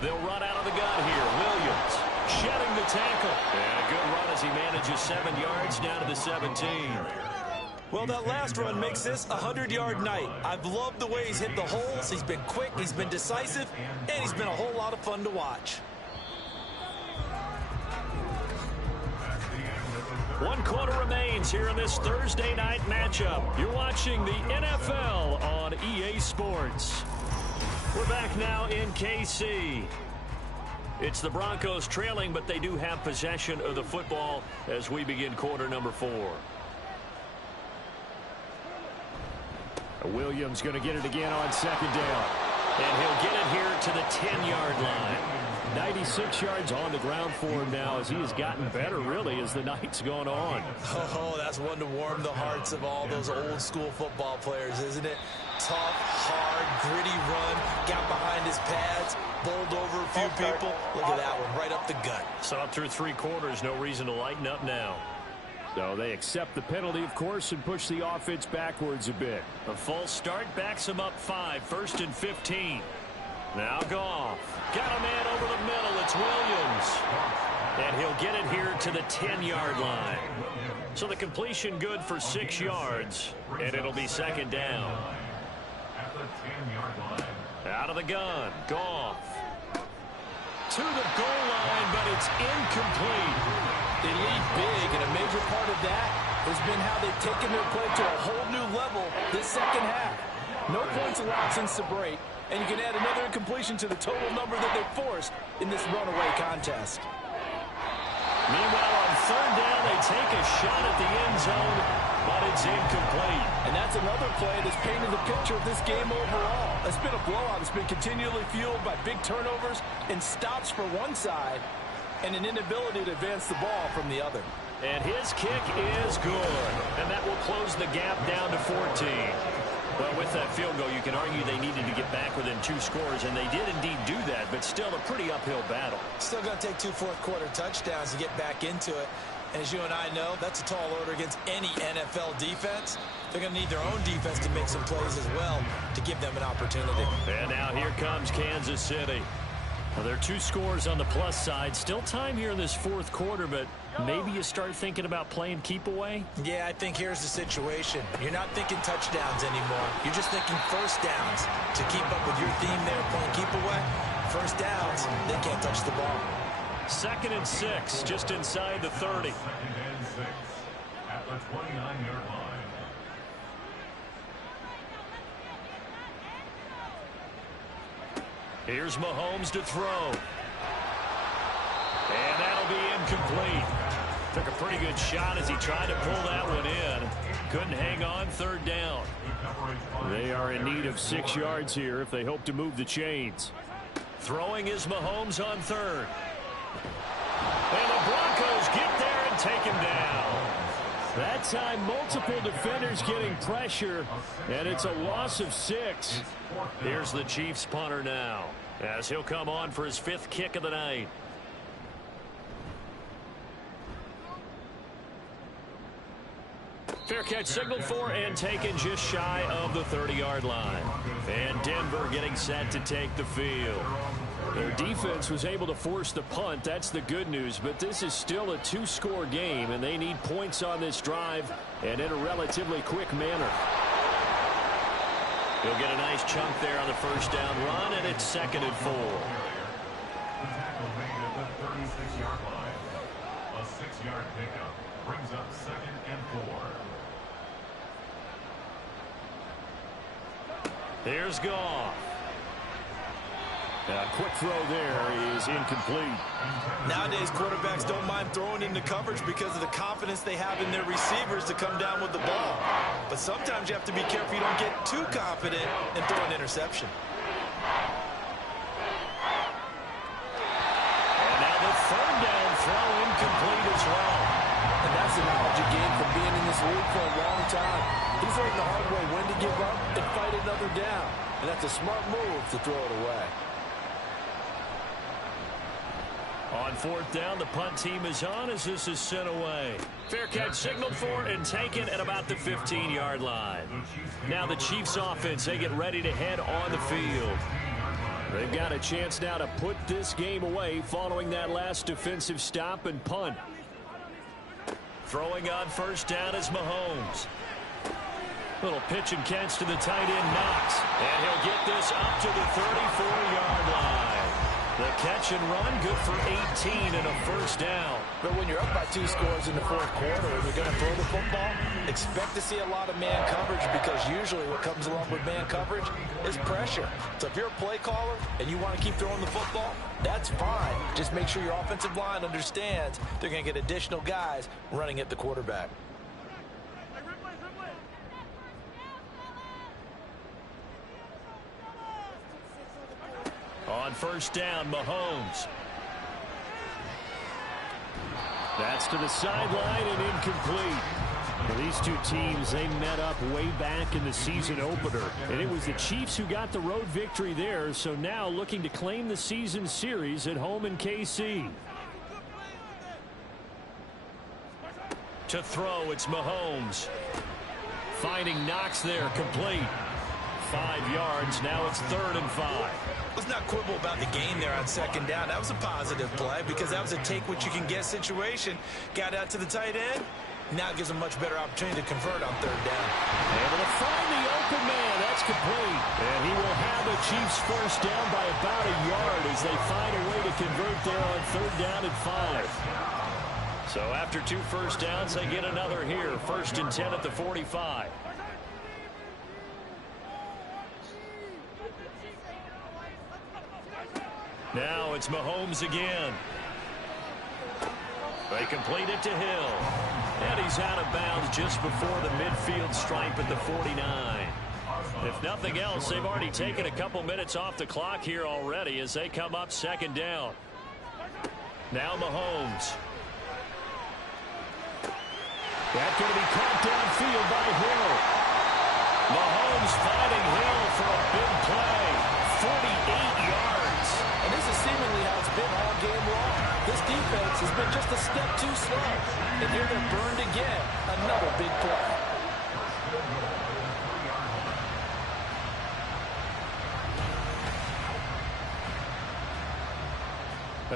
They'll run out of the gun here. Williams shedding the tackle. And a good run as he manages 7 yards down to the 17. Well, that last run makes this a 100-yard night. I've loved the way he's hit the holes. He's been quick, he's been decisive, and he's been a whole lot of fun to watch. 1 quarter remains here in this Thursday night matchup. You're watching the NFL on EA Sports. We're back now in KC. It's the Broncos trailing, but they do have possession of the football as we begin quarter number 4. Williams going to get it again on 2nd down. And he'll get it here to the 10-yard line. 96 yards on the ground for him now as he has gotten better, really, as the night's gone on. Oh, that's one to warm the hearts of all those old-school football players, isn't it? Tough, hard, gritty run, got behind his pads, bowled over a few people. Look at that one, right up the gut. So through 3 quarters, no reason to lighten up now. So they accept the penalty, of course, and push the offense backwards a bit. A false start backs him up 5, 1st and 15. Now Goff. Got a man over the middle. It's Williams. And he'll get it here to the 10-yard line. So the completion good for 6 yards, and it'll be 2nd down. At the 10-yard line. Out of the gun. Goff. To the goal line, but it's incomplete. They lead big, and a major part of that has been how they've taken their play to a whole new level this second half. No points allowed since the break, and you can add another incompletion to the total number that they've forced in this runaway contest. Meanwhile, on 3rd down, they take a shot at the end zone, but it's incomplete. And that's another play that's painted the picture of this game overall. It's been a blowout. It's been continually fueled by big turnovers and stops for one side, and an inability to advance the ball from the other. And his kick is good. And that will close the gap down to 14. Well, with that field goal, you can argue they needed to get back within 2 scores, and they did indeed do that, but still a pretty uphill battle. Still going to take 2 fourth-quarter touchdowns to get back into it. And as you and I know, that's a tall order against any NFL defense. They're going to need their own defense to make some plays as well to give them an opportunity. And now here comes Kansas City. Well, there are 2 scores on the plus side. Still time here in this 4th quarter, but maybe you start thinking about playing keep away? Yeah, I think here's the situation. You're not thinking touchdowns anymore. You're just thinking first downs. To keep up with your theme there, playing keep away, first downs, they can't touch the ball. 2nd and 6, just inside the 30. 2nd and 6 at the 29-yard line. Here's Mahomes to throw. And that'll be incomplete. Took a pretty good shot as he tried to pull that one in. Couldn't hang on, 3rd down. They are in need of 6 yards here if they hope to move the chains. Throwing is Mahomes on 3rd. And the Broncos get there and take him down. That time, multiple defenders getting pressure, and it's a loss of 6. Here's the Chiefs punter now, as he'll come on for his 5th kick of the night. Fair catch signaled for and taken just shy of the 30-yard line. And Denver getting set to take the field. Their defense was able to force the punt. That's the good news. But this is still a 2-score game, and they need points on this drive and in a relatively quick manner. He'll get a nice chunk there on the 1st down run, and it's 2nd and 4. The tackle made at the 36-yard line. A 6-yard pickup brings up 2nd and 4. Here's Goff. A quick throw there is incomplete. Nowadays, quarterbacks don't mind throwing into coverage because of the confidence they have in their receivers to come down with the ball. But sometimes you have to be careful you don't get too confident and throw an interception. And now the 3rd down throw incomplete as well. And that's the knowledge you gain from being in this league for a long time. He's learned the hard way when to give up and fight another down. And that's a smart move to throw it away. On fourth down, the punt team is on as this is sent away. Fair catch signaled for and taken at about the 15-yard line. Now the Chiefs offense, they get ready to head on the field. They've got a chance now to put this game away following that last defensive stop and punt. Throwing on first down is Mahomes. Little pitch and catch to the tight end, Knox. And he'll get this up to the 34-yard line. The catch and run, good for 18 and a first down. But when you're up by 2 scores in the fourth quarter and you're going to throw the football, expect to see a lot of man coverage, because usually what comes along with man coverage is pressure. So if you're a play caller and you want to keep throwing the football, that's fine. Just make sure your offensive line understands they're going to get additional guys running at the quarterback. On first down, Mahomes. That's to the sideline and incomplete. Well, these two teams, they met up way back in the season opener, and it was the Chiefs who got the road victory there, so now looking to claim the season series at home in KC. To throw, it's Mahomes. Finding Knox there, complete. 5 yards, now it's 3rd and 5. Let's not quibble about the gain there on second down. That was a positive play because that was a take-what-you-can-get situation. Got out to the tight end. Now it gives them a much better opportunity to convert on 3rd down. Able to find the open man. That's complete. And he will have the Chiefs first down by about a yard as they find a way to convert there on 3rd down and 5. So after 2 first downs, they get another here. 1st and 10 at the 45. Now it's Mahomes again. They complete it to Hill. And he's out of bounds just before the midfield stripe at the 49. If nothing else, they've already taken a couple minutes off the clock here already as they come up 2nd down. Now Mahomes. That's going to be caught downfield by Hill. Mahomes finding Hill for a big play. 48 yards. And this is seemingly how it's been all game long. This defense has been just a step too slow. And here they're burned again. Another big play.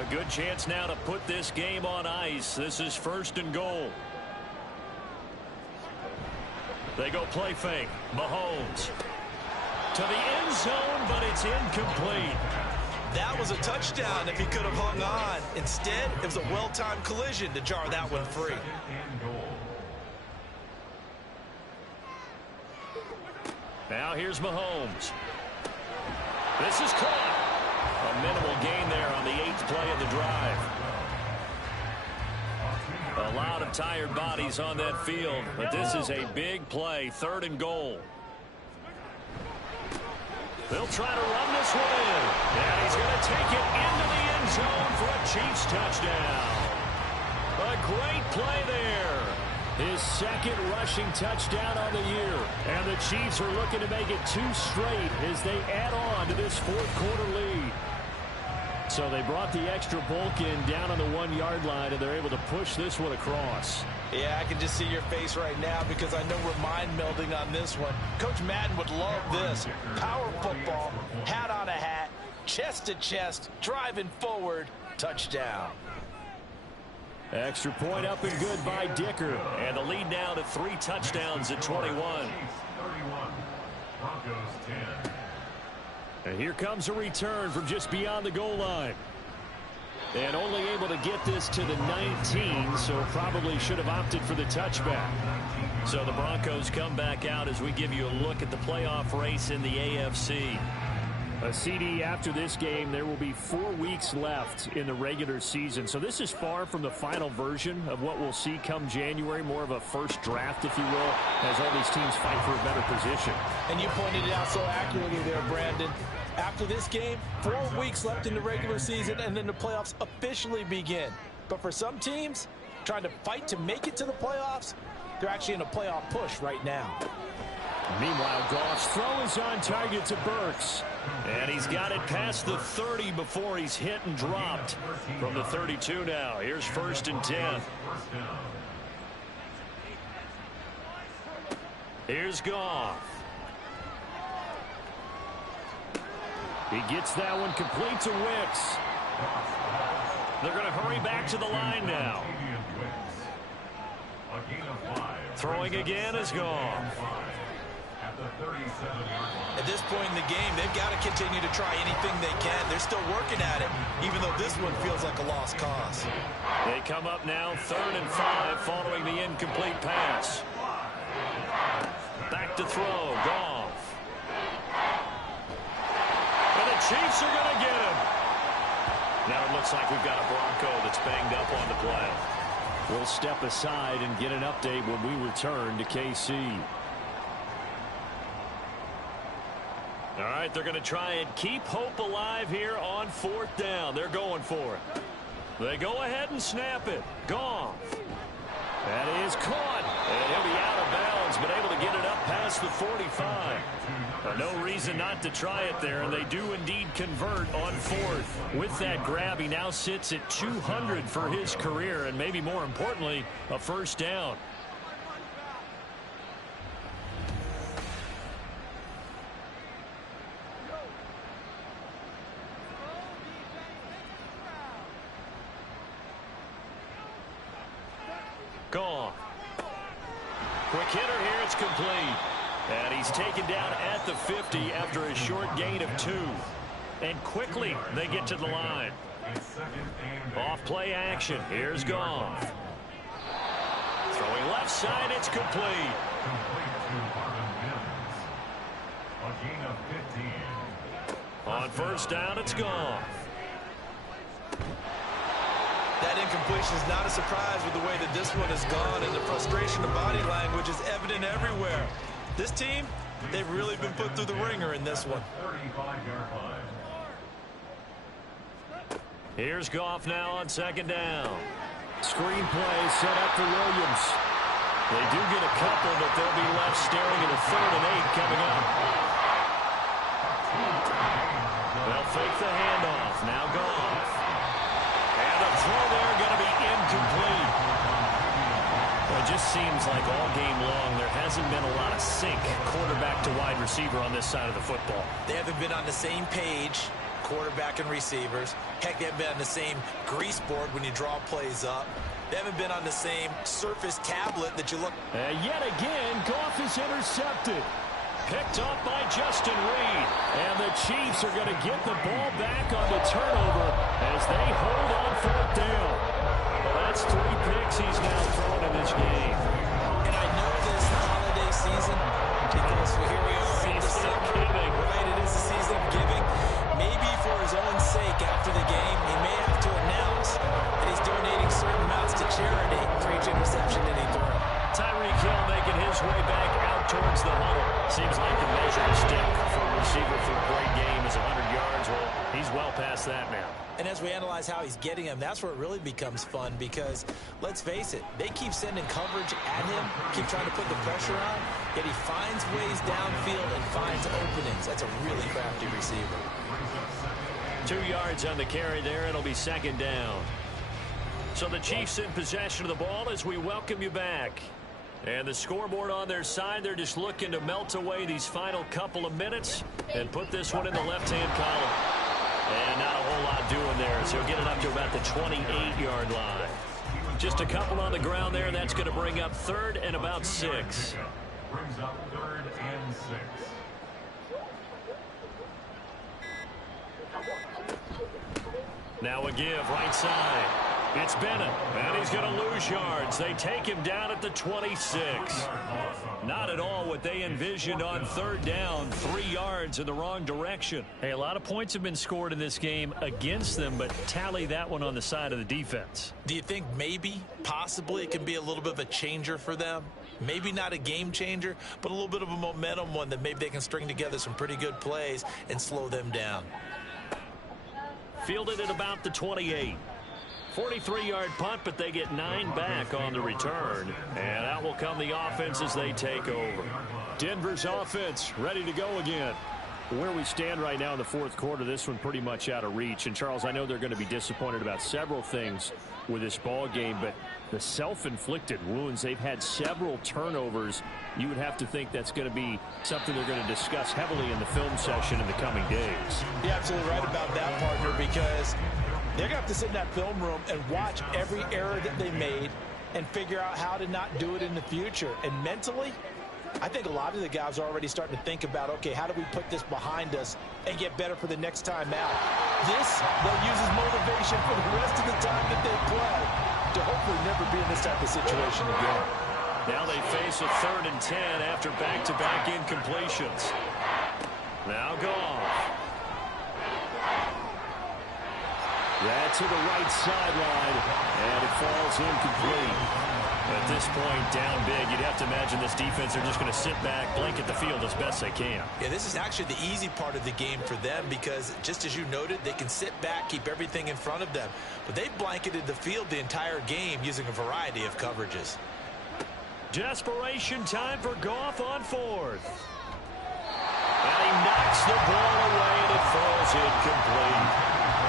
A good chance now to put this game on ice. This is 1st and goal. They go play fake. Mahomes. To the end zone, but it's incomplete. That was a touchdown if he could have hung on. Instead, it was a well-timed collision to jar that one free. Now here's Mahomes. This is caught. A minimal gain there on the 8th play of the drive. A lot of tired bodies on that field, but this is a big play. 3rd and goal. They'll try to run this one in. And he's going to take it into the end zone for a Chiefs touchdown. A great play there. His 2nd rushing touchdown on the year. And the Chiefs are looking to make it 2 straight as they add on to this 4th quarter lead. So they brought the extra bulk in down on the 1-yard line, and they're able to push this one across. Yeah, I can just see your face right now because I know we're mind melding on this one. Coach Madden would love this. Power football, hat on a hat, chest to chest, driving forward, touchdown. Extra point up and good by Dicker. And the lead now to 3 touchdowns at 21. 31. Broncos 10. And here comes a return from just beyond the goal line. And only able to get this to the 19, so probably should have opted for the touchback. So the Broncos come back out as we give you a look at the playoff race in the AFC. A CD after this game, there will be 4 weeks left in the regular season. So this is far from the final version of what we'll see come January, more of a first draft, if you will, as all these teams fight for a better position. And you pointed it out so accurately there, Brandon. After this game, 4 weeks left in the regular season, and then the playoffs officially begin. But for some teams, trying to fight to make it to the playoffs, they're actually in a playoff push right now. Meanwhile, Goff's throw is on target to Burks. And he's got it past the 30 before he's hit and dropped. From the 32 now, here's 1st and 10. Here's Goff. He gets that one complete to Wicks. They're going to hurry back to the line now. Throwing again is Goff. At this point in the game, they've got to continue to try anything they can. They're still working at it, even though this one feels like a lost cause. They come up now 3rd and 5 following the incomplete pass. Back to throw, Goff. And the Chiefs are going to get him. Now it looks like we've got a Bronco that's banged up on the play. We'll step aside and get an update when we return to KC. All right, they're going to try and keep hope alive here on 4th down. They're going for it. They go ahead and snap it. Goff. That is caught. And he'll be out of bounds, but able to get it up past the 45. No reason not to try it there, and they do indeed convert on 4th. With that grab, he now sits at 200 for his career, and maybe more importantly, a 1st down. Goff. Quick hitter here, it's complete. And he's taken down at the 50 after a short gain of 2. And quickly they get to the line. Off play action. Here's Goff. Throwing left side, it's complete. On 1st down, it's Goff. That incompletion is not a surprise with the way that this one has gone, and the frustration of body language is evident everywhere. This team, they've really been put through the ringer in this one. Here's Goff now on 2nd down. Screen play set up for Williams. They do get a couple, but they'll be left staring at a 3rd and 8 coming up. They'll fake the handoff. Now Goff. And the throw there going to be incomplete. Well, it just seems like all game long there hasn't been a lot of sync quarterback to wide receiver on this side of the football. They haven't been on the same page, quarterback and receivers. Heck, they haven't been on the same grease board when you draw plays up. They haven't been on the same surface tablet that you look. Yet again, Goff is intercepted. Picked up by Justin Reed. And the Chiefs are going to get the ball back on the turnover as they hold on 4th down. Well, that's 3 picks he's now thrown in this game. And I know this holiday season, because here we are in December, right? It is the season of giving. Maybe for his own sake after the game, he may have to announce that he's donating certain amounts to charity for each interception that he throws. Tyreek Hill making his way back out towards the huddle. Seems like the measuring stick for a receiver for a great game is 100 yards. Well, he's well past that now. And as we analyze how he's getting him, that's where it really becomes fun because, let's face it, they keep sending coverage at him, keep trying to put the pressure on, yet he finds ways downfield and finds openings. That's a really crafty receiver. 2 yards on the carry there. It'll be 2nd down. So the Chiefs in possession of the ball as we welcome you back. And the scoreboard on their side, they're just looking to melt away these final couple of minutes and put this one in the left-hand column. And not a whole lot doing there, so he'll get it up to about the 28-yard line. Just a couple on the ground there. That's going to bring up 3rd and about 6. Brings up 3rd and 6. Now a give, right side. It's Bennett, and he's going to lose yards. They take him down at the 26. Not at all what they envisioned on 3rd down. 3 yards in the wrong direction. Hey, a lot of points have been scored in this game against them, but tally that one on the side of the defense. Do you think maybe, possibly, it can be a little bit of a changer for them? Maybe not a game changer, but a little bit of a momentum one that maybe they can string together some pretty good plays and slow them down. Fielded at about the 28. 43-yard punt, but they get 9 back on the return. And out will come the offense as they take over. Denver's offense ready to go again. Where we stand right now in the fourth quarter, this one pretty much out of reach. And, Charles, I know they're going to be disappointed about several things with this ball game, but the self-inflicted wounds, they've had several turnovers. You would have to think that's going to be something they're going to discuss heavily in the film session in the coming days. You're absolutely right about that, partner, because they're going to have to sit in that film room and watch every error that they made and figure out how to not do it in the future. And mentally, I think a lot of the guys are already starting to think about, okay, how do we put this behind us and get better for the next time out? This, they'll use as motivation for the rest of the time that they play to hopefully never be in this type of situation again. Now they face a 3rd and 10 after back-to-back incompletions. Now Goff. That's to the right sideline, and it falls incomplete. At this point, down big, you'd have to imagine this defense are just going to sit back, blanket the field as best they can. Yeah, this is actually the easy part of the game for them because, just as you noted, they can sit back, keep everything in front of them. But they blanketed the field the entire game using a variety of coverages. Desperation time for Goff on 4th. And he knocks the ball away, and it falls incomplete.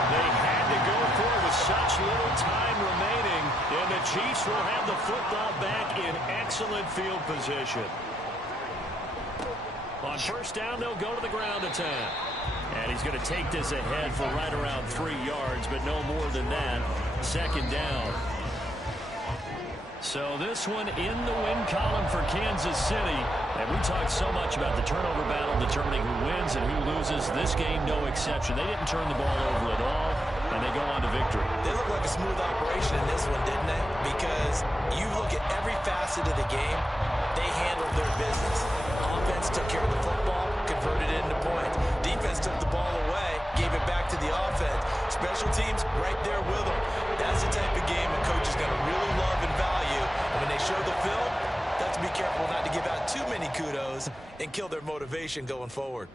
They had to go for it with such little time remaining, and the Chiefs will have the football back in excellent field position. On 1st down, they'll go to the ground attack. And he's going to take this ahead for right around 3 yards, but no more than that. 2nd down. So this one in the win column for Kansas City. And we talked so much about the turnover battle determining who wins and who loses. This game, no exception. They didn't turn the ball over at all, and they go on to victory. They look like a smooth operation in this one, didn't they? Because you look at every facet of the game, they handled their business. Offense took care of the football, converted it into points. Defense took the ball away, gave it back to the offense. Special teams right there with them. That's the type of game a coach is going to really love and value. And when they show the film, they have to be careful not to give out too many kudos and kill their motivation going forward.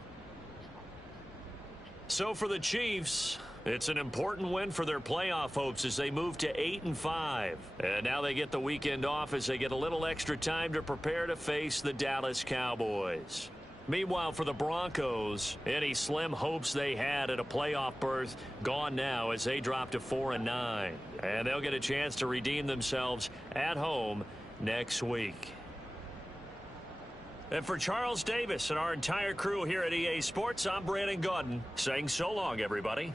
So for the Chiefs, it's an important win for their playoff hopes as they move to 8-5. And now they get the weekend off as they get a little extra time to prepare to face the Dallas Cowboys. Meanwhile, for the Broncos, any slim hopes they had at a playoff berth gone now as they drop to 4-9. And they'll get a chance to redeem themselves at home next week. And for Charles Davis and our entire crew here at EA Sports, I'm Brandon Gaudin saying so long, everybody.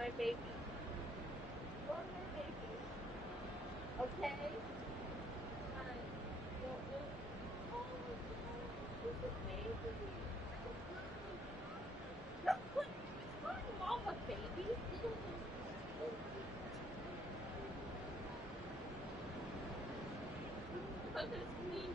my baby. You're my baby. Okay? Hi. Oh, who's the baby? No, it's not mama baby. Look at me.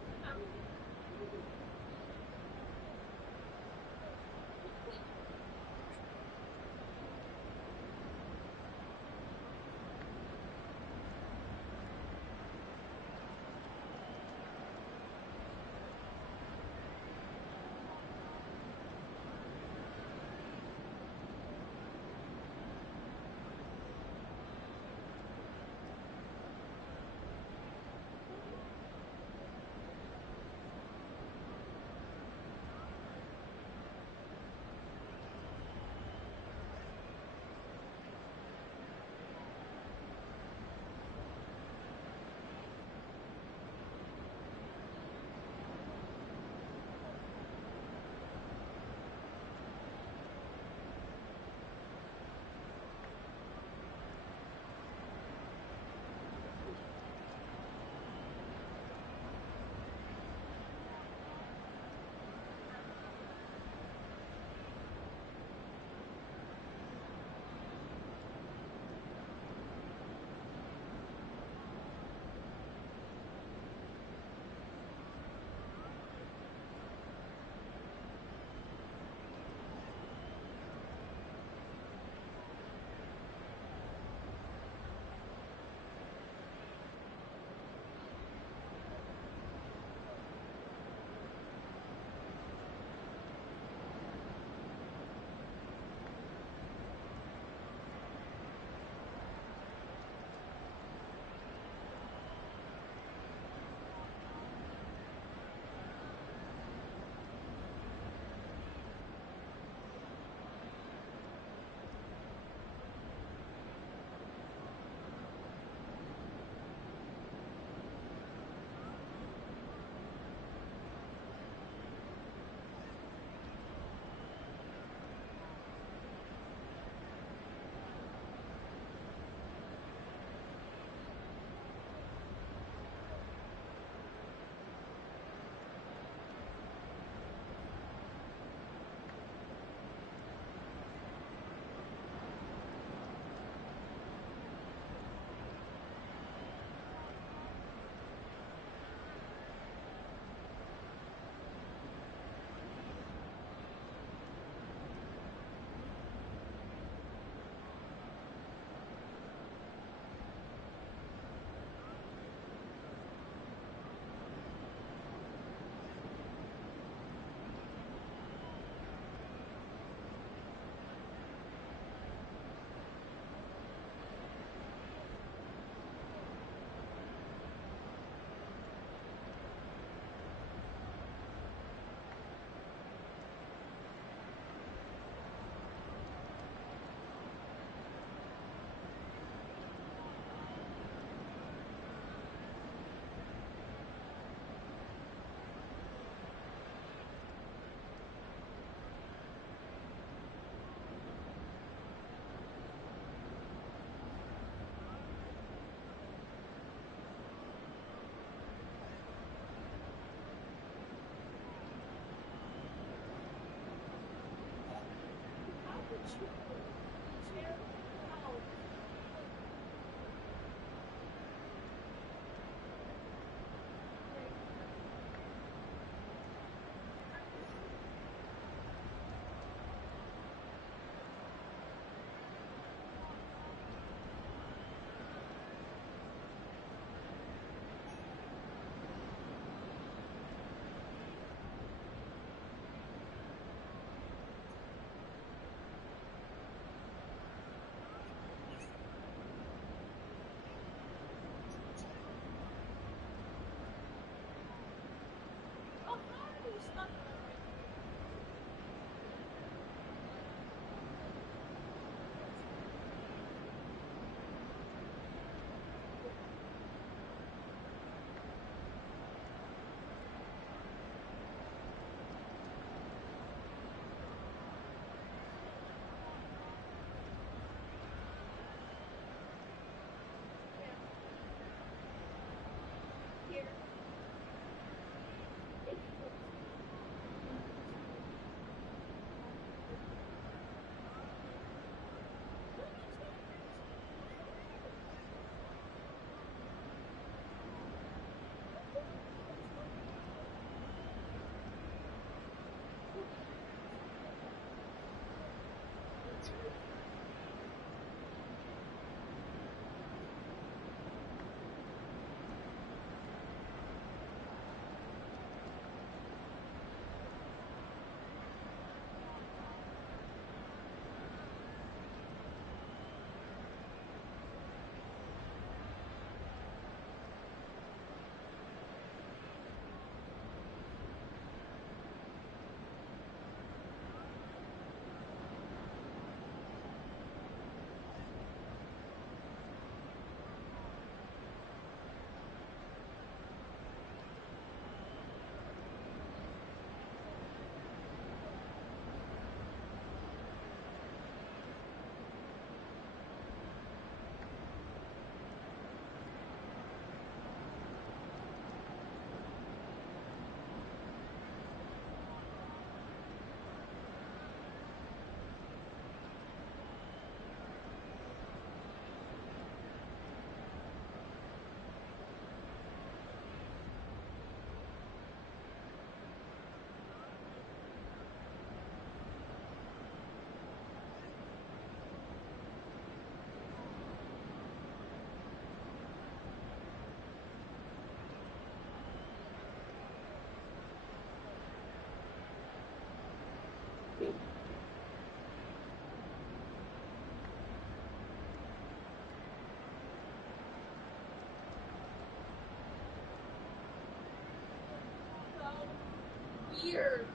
weird.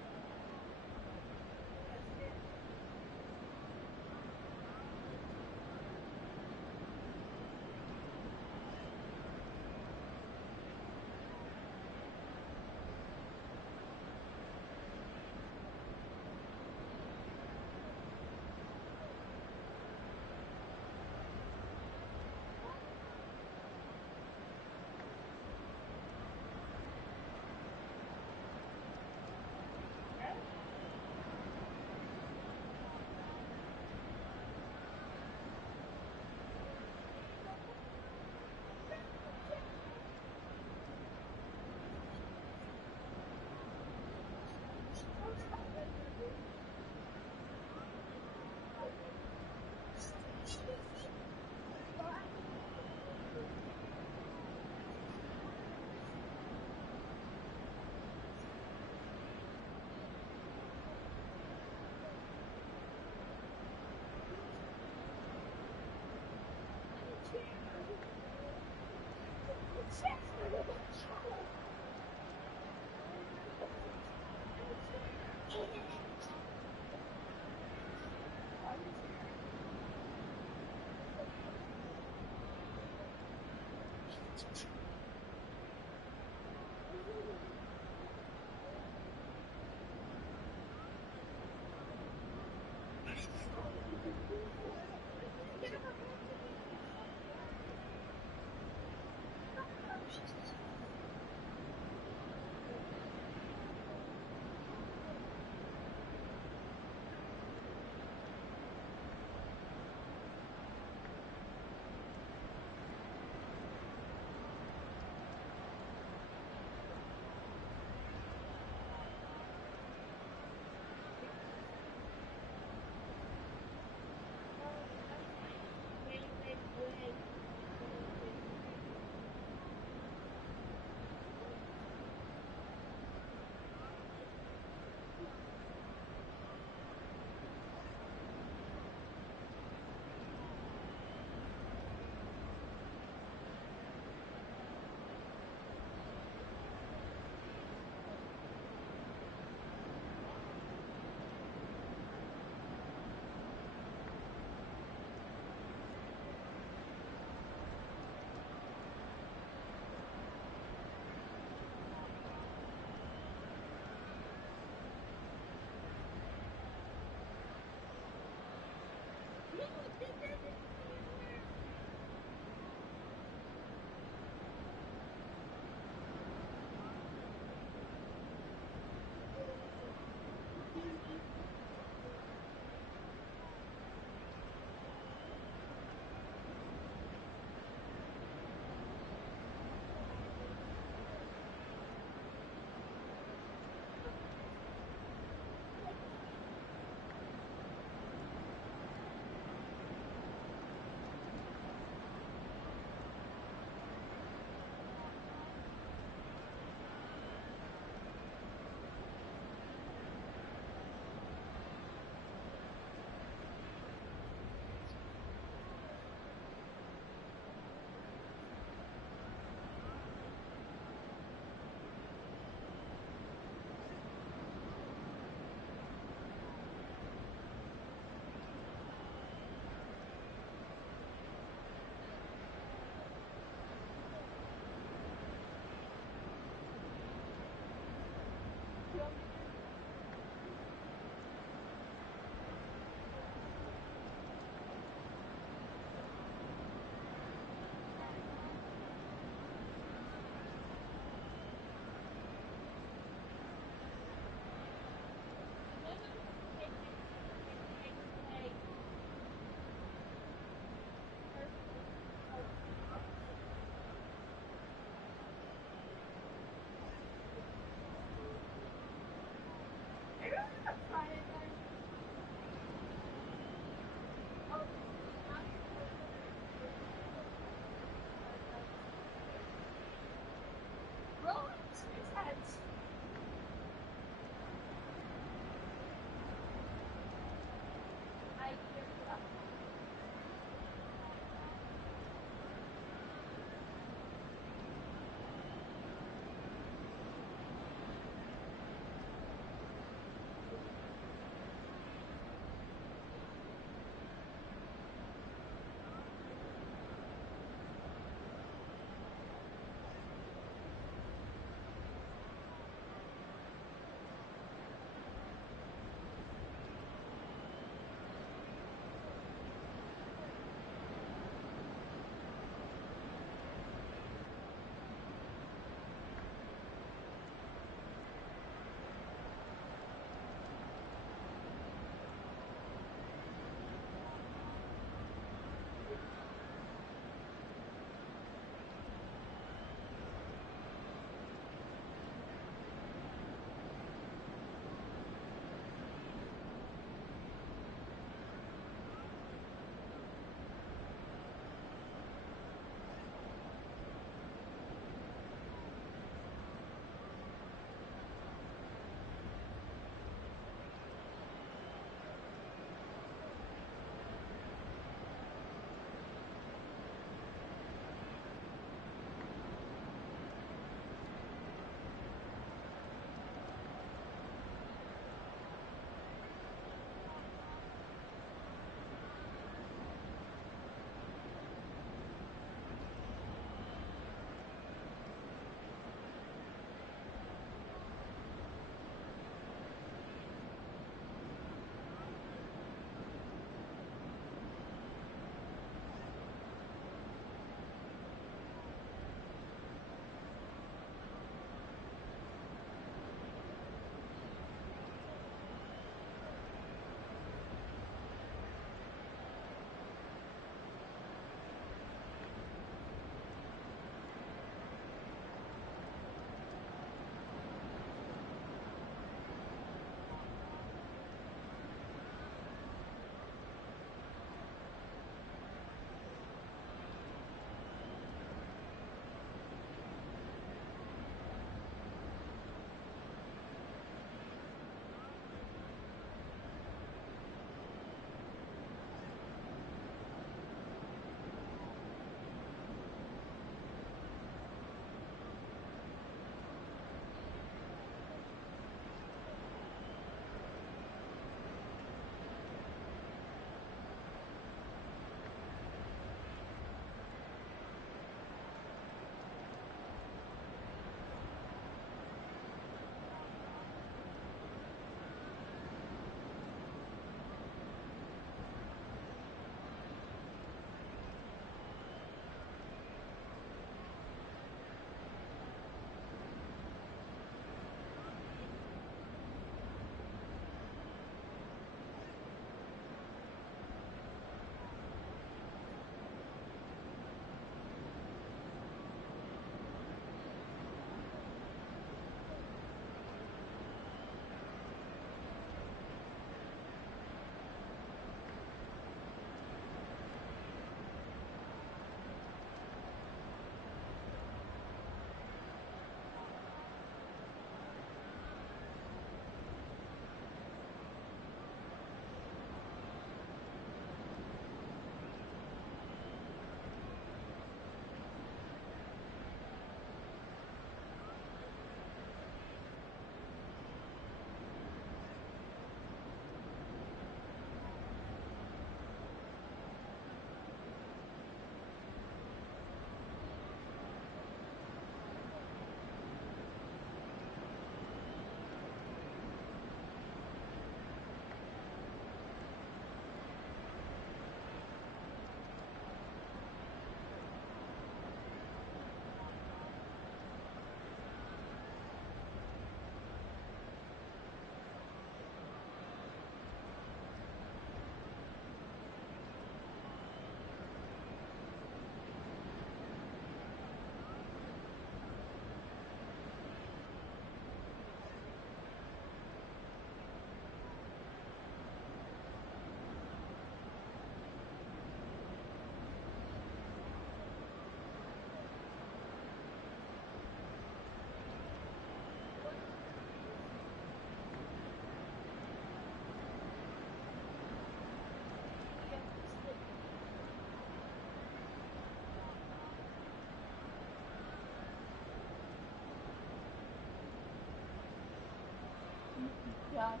just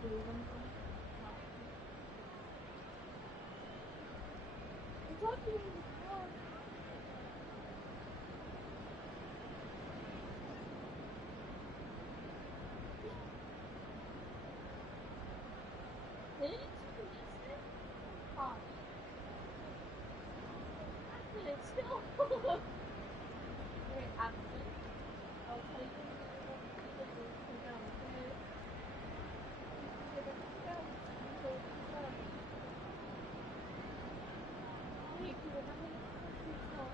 do them. It's up to you. Didn't you listen? Oh. Actually, it's still. Wait, actually, I'll tell you what to do. Put down the bed. Give it to go. Go to the bed. Wait, do you remember the first we saw?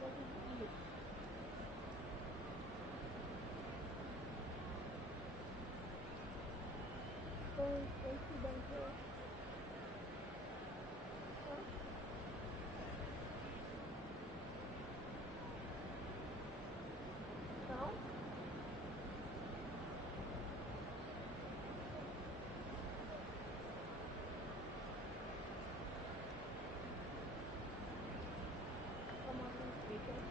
What did you eat? Go to bed. No? Come on, let's take it.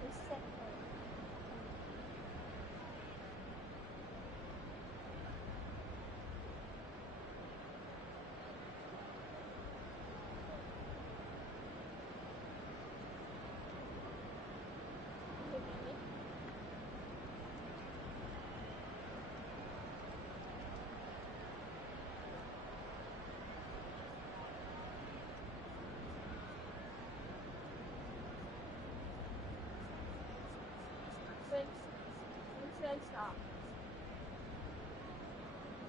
The second. When should I stop?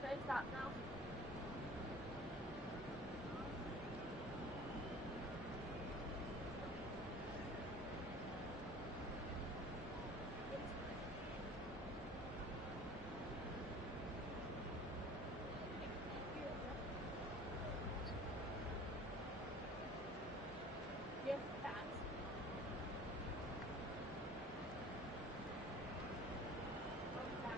Should I stop now? Yes, fast. Okay.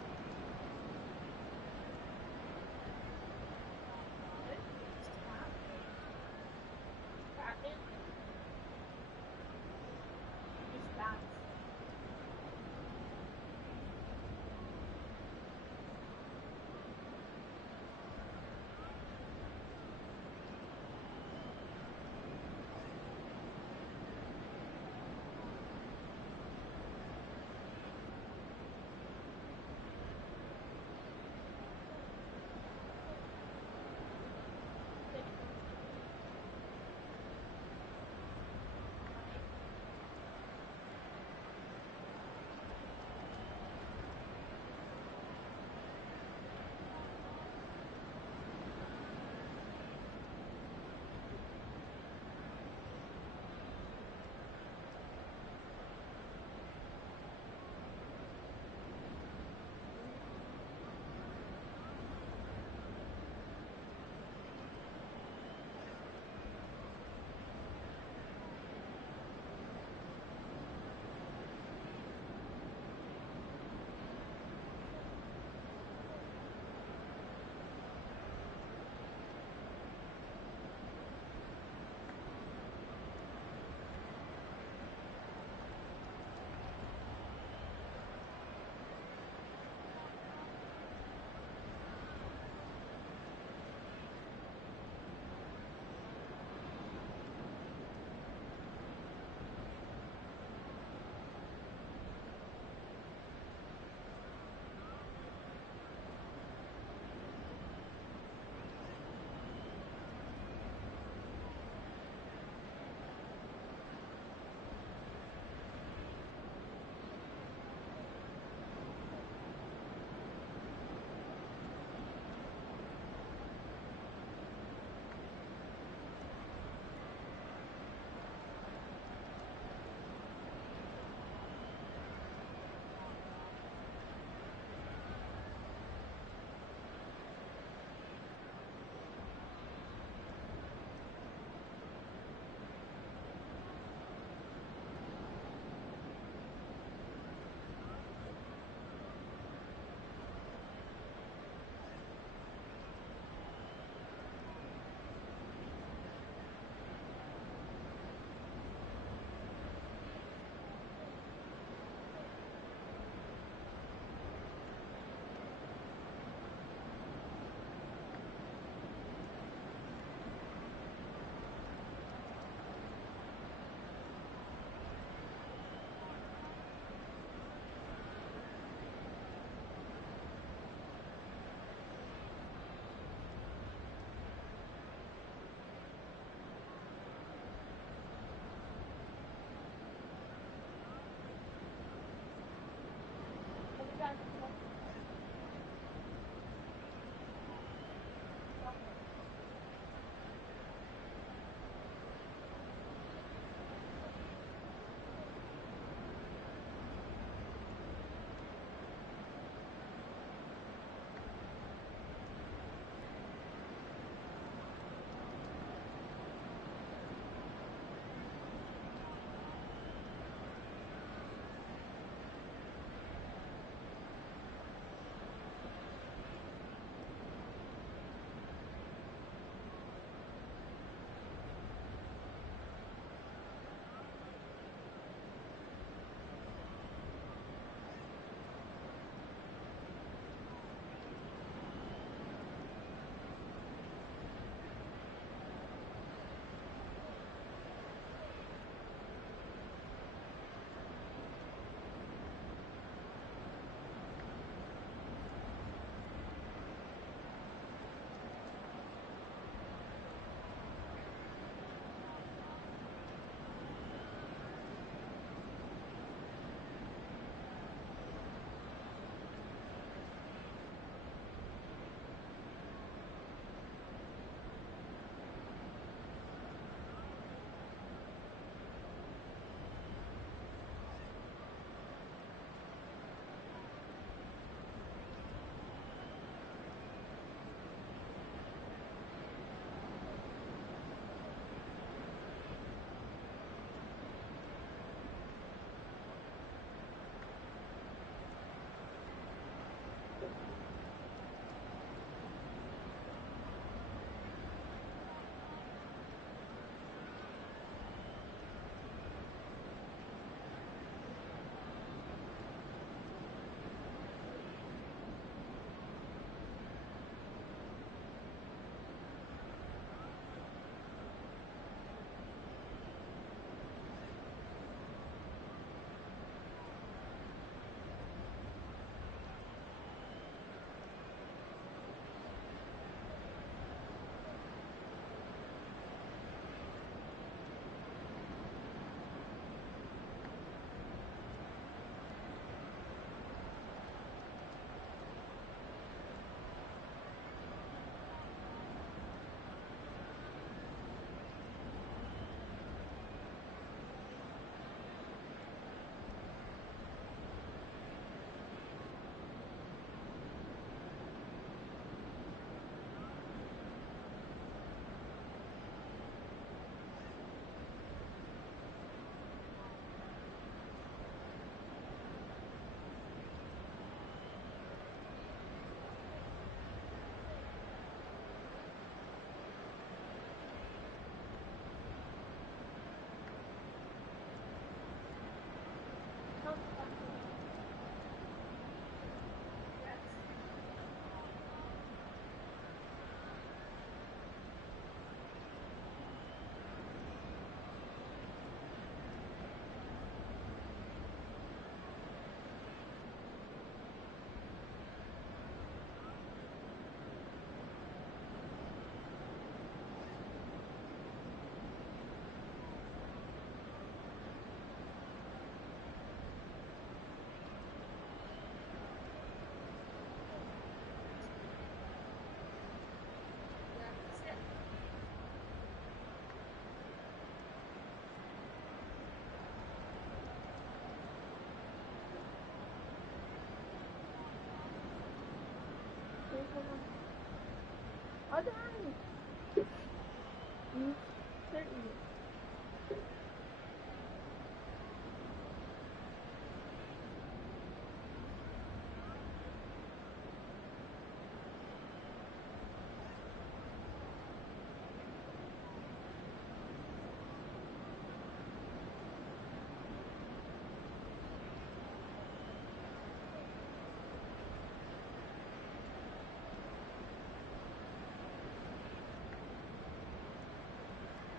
Certainly.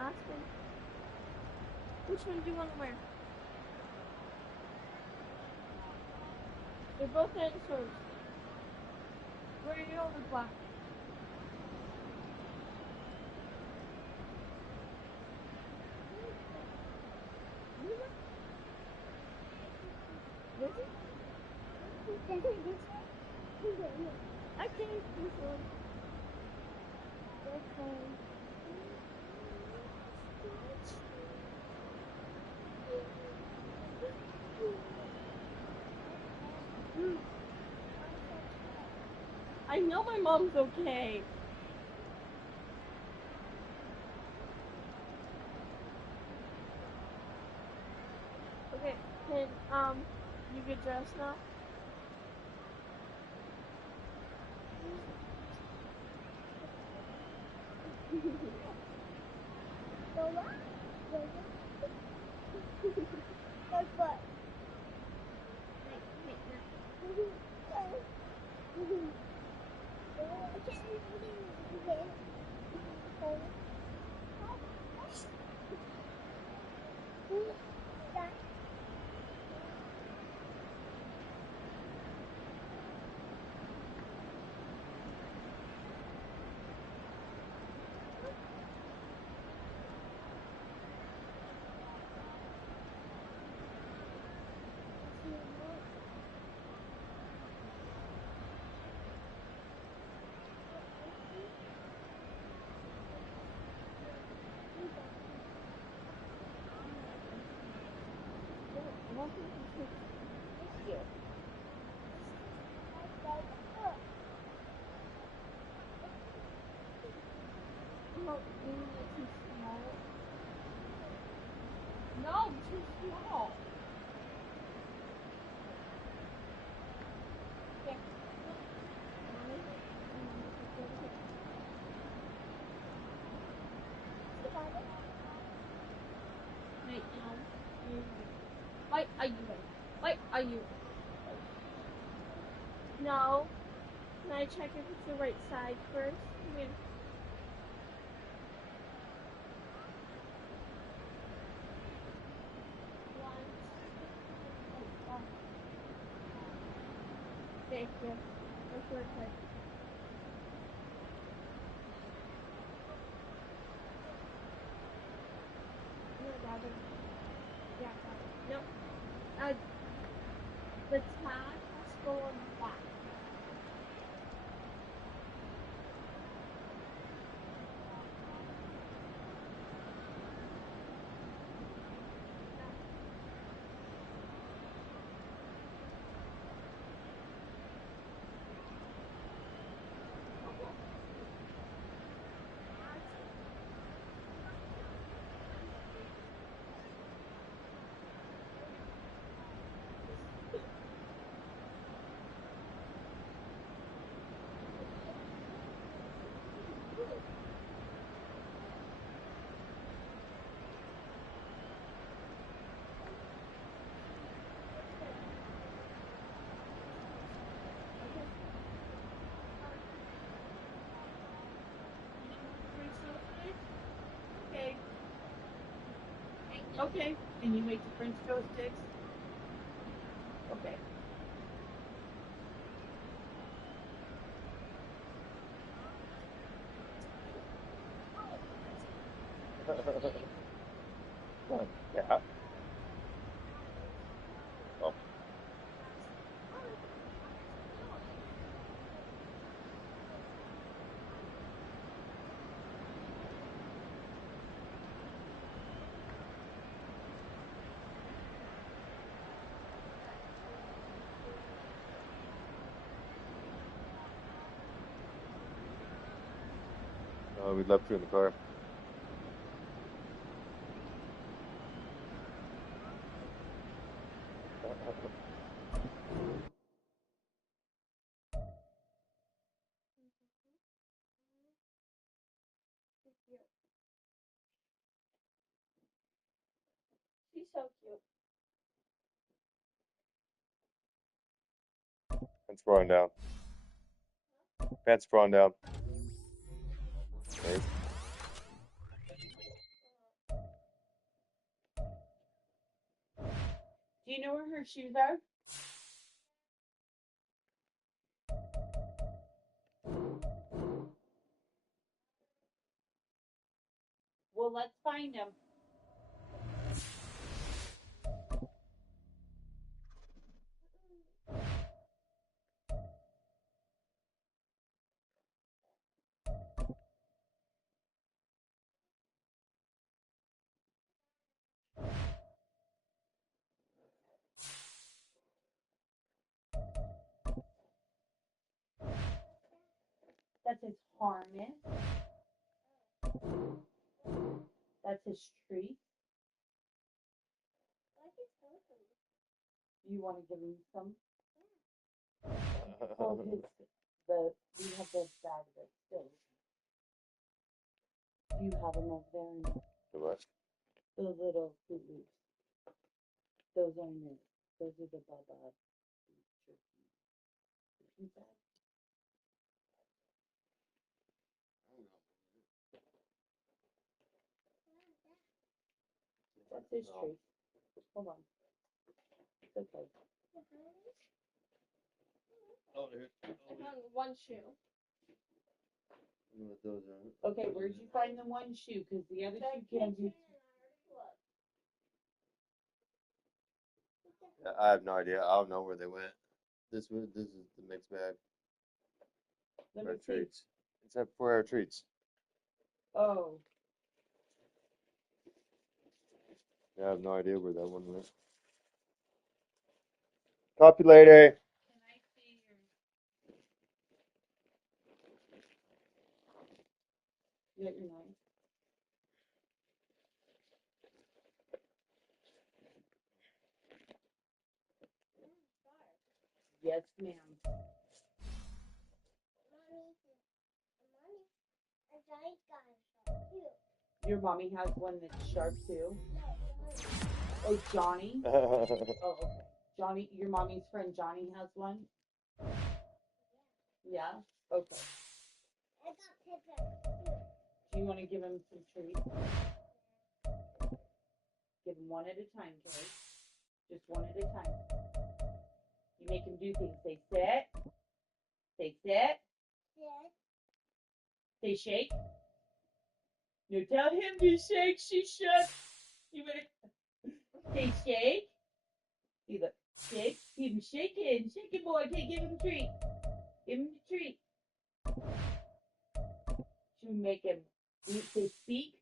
Austin, which one do you want to wear? They're both dinosaurs. Where are you over black? This one? Okay, this one. That's fine. I know my mom's okay. Okay, can you get dressed now? No, too small. Okay. Wait, no. Wait, are you ready? Wait, are you? No. Can I check if it's the right side first? Come here. Thank you. That's what I said. No, rather. Yeah, rather. No. The tag has to go on the back. Okay. Okay. And you make the French toast sticks? Okay. Yeah. Oh. We left you in the car. She's so cute. Pants falling down. Pants falling down. There's Do you know where her shoes are? Well, let's find them. That's his harness. That's his treat. You want to give him some? Oh, we have the bag of it still. You have them over there in the what? the little Fruit Loops. Those are new. Those are the Bubba turkey bag. That's his treat. Hold on. It's okay. Oh, here. I found one shoe. What those are. Okay, where'd you find the one shoe? Because the other shoe can't be. I have no idea. I don't know where they went. This is the mixed bag. Let me Our see. treats. Except for our treats. Oh, I have no idea where that one went. Copy lady. can I see your? You got your knife? Yes, ma'am. Your mommy has one that's sharp too. Oh, Johnny. Oh, okay. Johnny, your mommy's friend Johnny has one. Yeah. Okay. Do you want to give him some treats? Give him one at a time, Kay. Just one at a time. You make him do things. Say sit. Say sit. Say shake. No, tell him to shake. She should. You better say shake. See the shake. Give him shaking. Shake it, boy. Okay, give him a treat. Give him a treat. Should we make him say speak?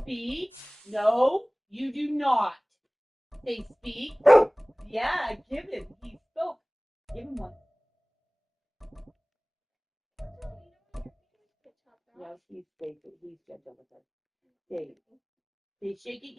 Speak. No, you do not. Say speak. Yeah, give him. He spoke. Give him one. No, he's safe. He's gentle with her. Say shake it.